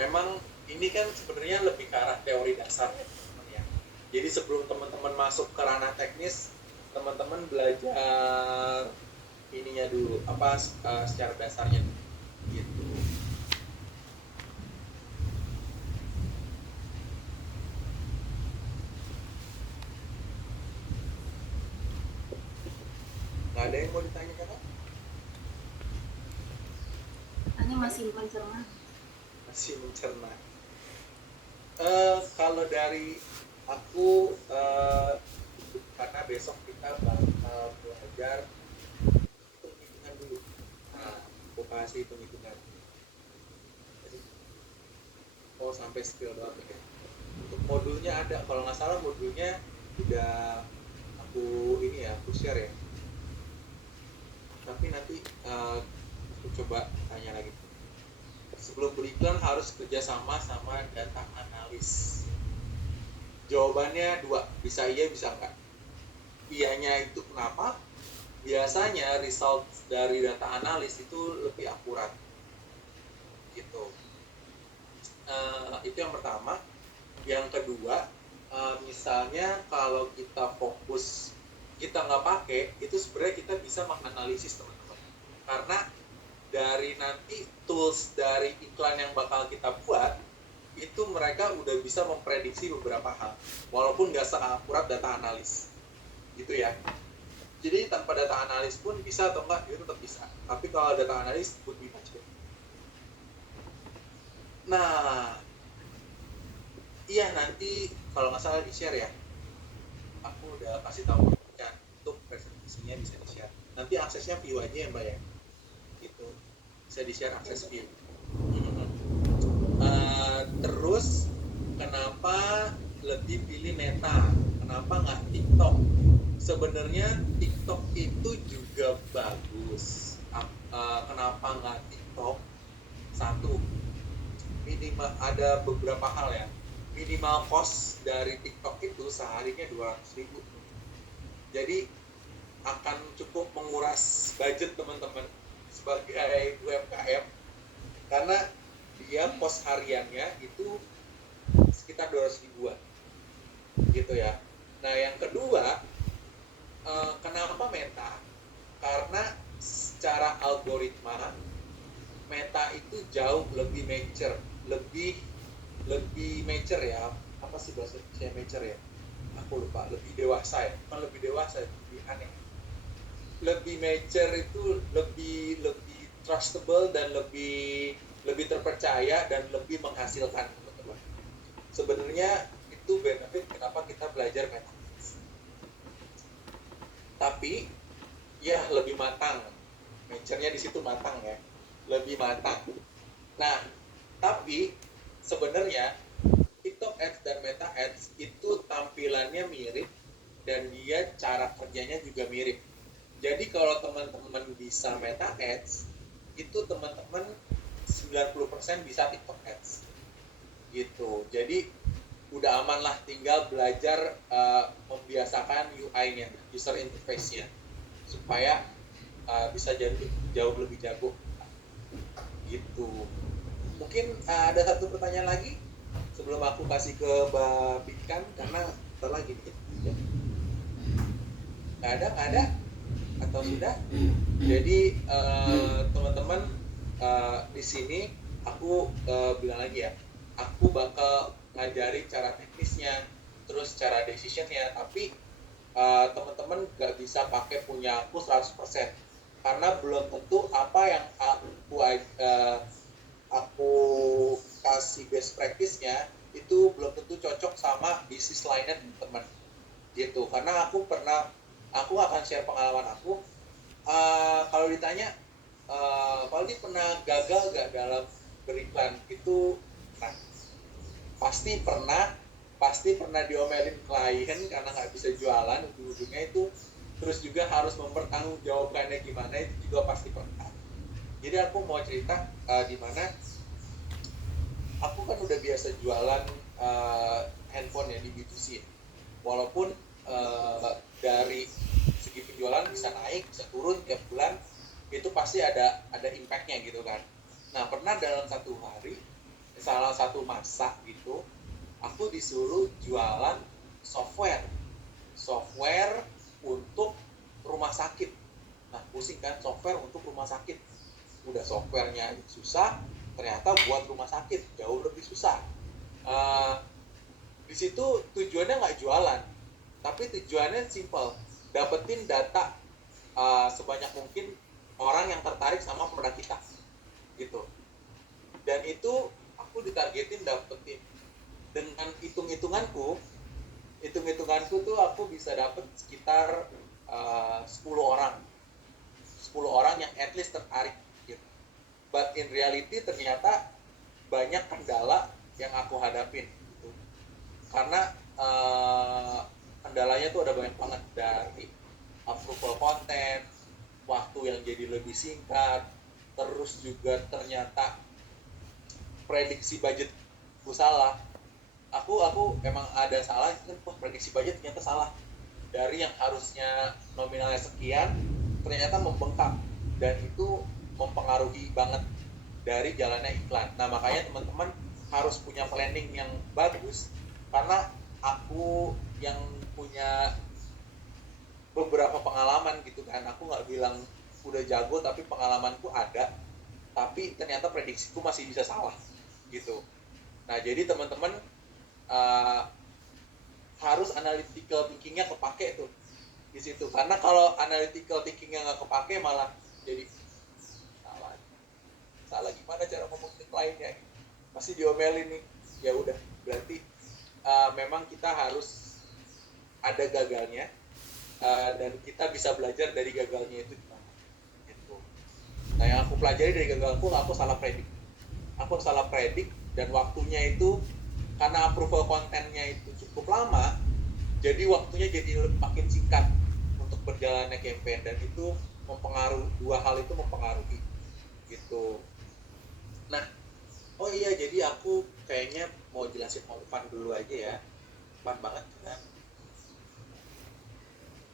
Emang ini kan sebenarnya lebih ke arah teori dasarnya teman-teman ya. Jadi sebelum teman-teman masuk ke ranah teknis, teman-teman belajar ininya dulu, secara dasarnya gitu. Nggak ada yang mau ditanya kan? Hanya masih mencerna. Masih mencerna. Kalau dari aku, karena besok kita bakal belajar hitung-hitungan dulu. Nah, aku kasih hitung-hitungan. Oh, sampai skill doang ya. Untuk modulnya ada, kalau nggak salah modulnya udah aku share ya. Tapi nanti aku coba tanya lagi. Sebelum beriklan harus kerjasama sama data analis. Jawabannya 2, bisa iya bisa enggak. Iyanya itu kenapa? Biasanya result dari data analis itu lebih akurat gitu. Itu yang pertama. Yang kedua, misalnya kalau kita fokus, kita nggak pakai, itu sebenarnya kita bisa menganalisis teman-teman. Karena dari nanti tools dari iklan yang bakal kita buat, itu mereka udah bisa memprediksi beberapa hal, walaupun nggak seakurat data analis gitu ya. Jadi tanpa data analis pun bisa atau enggak, itu tetap bisa. Tapi kalau data analis would be much better. Nah, iya nanti kalau nggak salah di share ya, aku udah kasih tahu mereka untuk presentasinya bisa di-share. Nanti aksesnya view aja ya Mbak ya, gitu, bisa di-share akses view. Terus kenapa lebih pilih Meta, kenapa nggak TikTok? Sebenarnya TikTok itu juga bagus. Kenapa nggak TikTok? Satu, minimal ada beberapa hal ya. Minimal cost dari TikTok itu seharinya 200.000. Jadi akan cukup menguras budget teman-teman sebagai UMKM, karena dia cost hariannya itu sekitar 200.000-an gitu ya. Nah yang kedua, kenapa Meta? Karena secara algoritma Meta itu jauh lebih mature, lebih mature ya. Apa sih bahasa Indonesia mature ya? Aku lupa. Lebih dewasa ya? Bukan lebih dewasa, lebih aneh. Lebih mature itu lebih trustable dan lebih terpercaya dan lebih menghasilkan, teman-teman. Sebenarnya itu benefit kenapa kita belajar Meta. Tapi ya lebih matang. Mature-nya di situ matang ya. Lebih matang. Nah, tapi sebenarnya TikTok Ads dan Meta Ads itu tampilannya mirip dan dia cara kerjanya juga mirip. Jadi kalau teman-teman bisa Meta Ads, itu teman-teman 90% bisa TikTok Ads. Gitu. Jadi udah aman lah, tinggal belajar membiasakan UI-nya, user interface-nya, supaya bisa jadi jauh lebih jago. Gitu. Mungkin ada satu pertanyaan lagi sebelum aku kasih ke Mbak Pikan, karena ntar lagi nih. Nggak ada atau sudah? Jadi teman-teman, di sini aku bilang lagi ya, aku bakal ngajari cara teknisnya, terus cara decisionnya, tapi teman-teman nggak bisa pakai punya aku 100%, karena belum tentu apa yang aku kasih best practice-nya itu belum tentu cocok sama bisnis lainnya teman-teman gitu. Karena aku akan share pengalaman aku. Kalau ditanya Valdi pernah gagal gak dalam beriklan itu? Nah, pasti pernah diomelin klien karena nggak bisa jualan ujung-ujungnya itu, terus juga harus mempertanggungjawabkannya gimana, itu juga pasti pernah. Jadi aku mau cerita di mana aku kan udah biasa jualan handphone ya di B2C ya. Walaupun dari segi penjualan bisa naik, bisa turun tiap bulan, itu pasti ada impact-nya gitu kan. Nah, pernah dalam satu hari, salah satu masa gitu, aku disuruh jualan software untuk rumah sakit. Nah, pusing kan, software untuk rumah sakit. Udah softwarenya susah, ternyata buat rumah sakit jauh lebih susah. Di situ tujuannya nggak jualan, tapi tujuannya simple, dapetin data sebanyak mungkin orang yang tertarik sama produk kita gitu. Dan itu aku ditargetin dapetin, dengan hitung-hitunganku tuh aku bisa dapet sekitar 10 orang yang at least tertarik gitu. But in reality ternyata banyak kendala yang aku hadapin gitu. Karena kendalanya tuh ada banyak banget, dari approval konten, waktu yang jadi lebih singkat, terus juga ternyata prediksi budgetku salah. Aku emang ada salah, kan prediksi budget ternyata salah. Dari yang harusnya nominalnya sekian, ternyata membengkak, dan itu mempengaruhi banget dari jalannya iklan. Nah, makanya teman-teman harus punya planning yang bagus, karena aku yang punya beberapa pengalaman gitu kan. Aku nggak bilang udah jago, tapi pengalamanku ada, tapi ternyata prediksiku masih bisa salah gitu. Nah, jadi teman-teman harus analytical thinkingnya kepake tuh di situ. Karena kalau analytical thinkingnya nggak kepake, malah jadi salah gimana cara ngomong ke kliennya, masih diomelin nih. Ya udah, berarti memang kita harus ada gagalnya, dan kita bisa belajar dari gagalnya itu gimana gitu. Nah yang aku pelajari dari gagalku, aku salah predik dan waktunya itu karena approval kontennya itu cukup lama, jadi waktunya jadi makin singkat untuk berjalannya campaign, dan itu mempengaruhi, dua hal itu mempengaruhi gitu. Nah, oh iya, jadi aku kayaknya mau jelasin home fun dulu aja ya. Fun banget kan?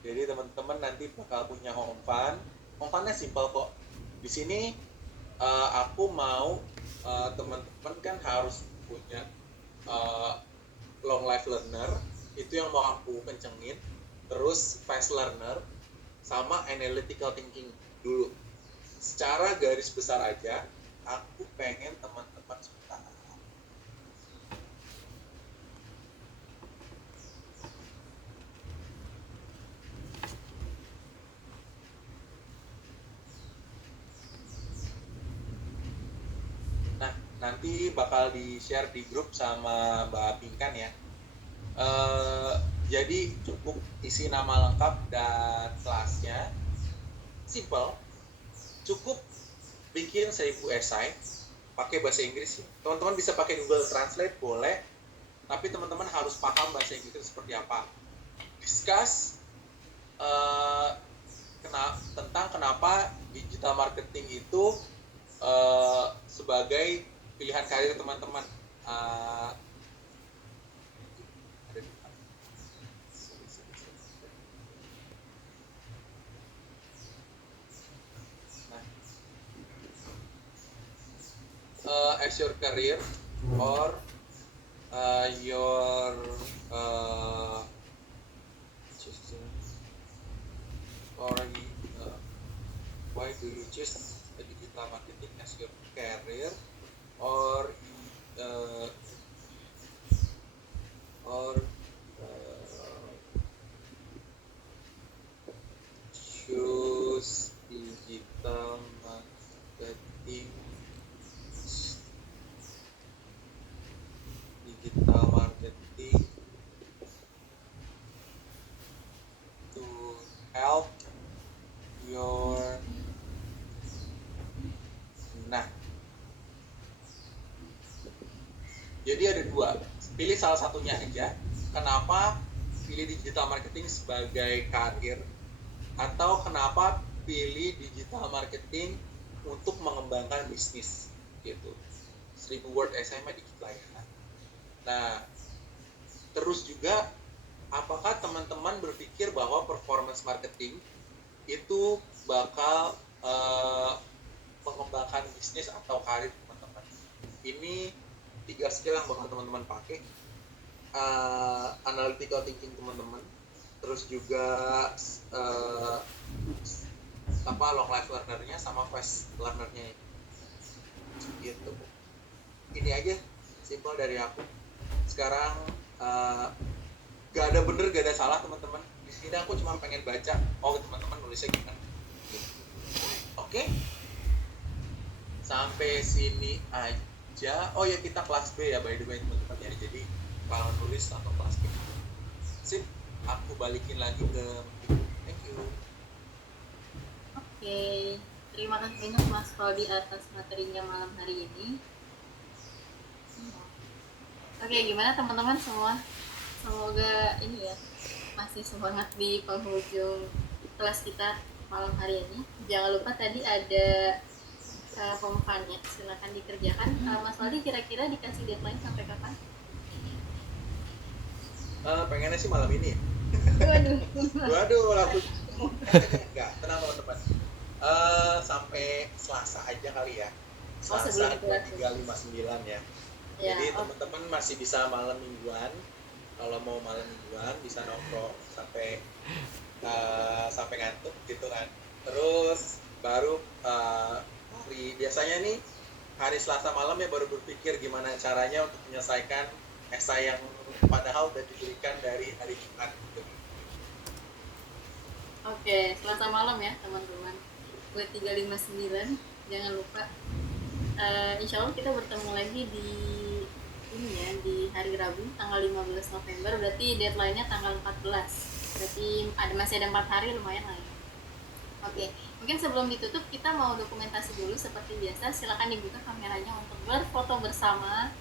Jadi teman-teman nanti bakal punya home fun. Home funnya simple kok. Di sini aku mau teman-teman kan harus punya long life learner, itu yang mau aku kencengin. Terus fast learner sama analytical thinking dulu. Secara garis besar aja, aku pengen teman-teman sebentar. Nah, nanti bakal di-share di grup sama Mbak Pinkan ya. Jadi cukup isi nama lengkap dan kelasnya. Simple. Cukup bikin 1000 esai pakai bahasa Inggris. Teman-teman bisa pakai Google Translate, boleh. Tapi teman-teman harus paham bahasa Inggris seperti apa. Discuss tentang kenapa digital marketing itu sebagai pilihan karir teman-teman. As your career or your why do you choose digital marketing as your career or choose digital marketing to help your jadi ada dua, pilih salah satunya aja. Kenapa pilih digital marketing sebagai karir, atau kenapa pilih digital marketing untuk mengembangkan bisnis gitu. 1000 word SMA dikit lah ya. Nah, terus juga apakah teman-teman berpikir bahwa performance marketing itu bakal mengembangkan bisnis atau karir teman-teman? Ini 3 skill yang bakal teman-teman pakai. Analytical thinking teman-teman, terus juga long life learner-nya sama fast learner-nya gitu. Ini aja simple dari aku. Sekarang gak ada bener gak ada salah teman-teman. Di sini aku cuma pengen baca teman-teman nulisnya gimana. Oke? Sampai sini aja. Oh ya, kita kelas B ya by the way teman-teman ya. Jadi kalau nulis atau kelas B. Sip, aku balikin lagi ke thank you. Oke, terima kasih banyak Mas Faldi atas materinya malam hari ini. Oke, gimana teman-teman semua? Semoga ini ya masih semangat di penghujung kelas kita malam hari ini. Jangan lupa tadi ada pembukaannya, silakan dikerjakan. Mas Faldi kira-kira dikasih deadline sampai kapan? Pengennya sih malam ini. Waduh, langsung. Enggak, tenang teman-teman. Sampai Selasa aja kali ya. Selasa 2359 ya. Jadi teman-teman masih bisa malam mingguan. Kalau mau malam mingguan bisa nongkrong sampai ngantuk gitu kan. Terus baru biasanya nih hari Selasa malam ya baru berpikir gimana caranya untuk menyelesaikan esai yang padahal udah diberikan dari hari Jumat gitu. Oke, Selasa malam ya teman-teman. Buat 359 jangan lupa. Insya Allah kita bertemu lagi di ini ya di hari Rabu tanggal 15 November, berarti deadline-nya tanggal 14. Berarti masih ada 4 hari, lumayan lah ya. Oke, mungkin sebelum ditutup kita mau dokumentasi dulu seperti biasa. Silakan dibuka kameranya untuk berfoto bersama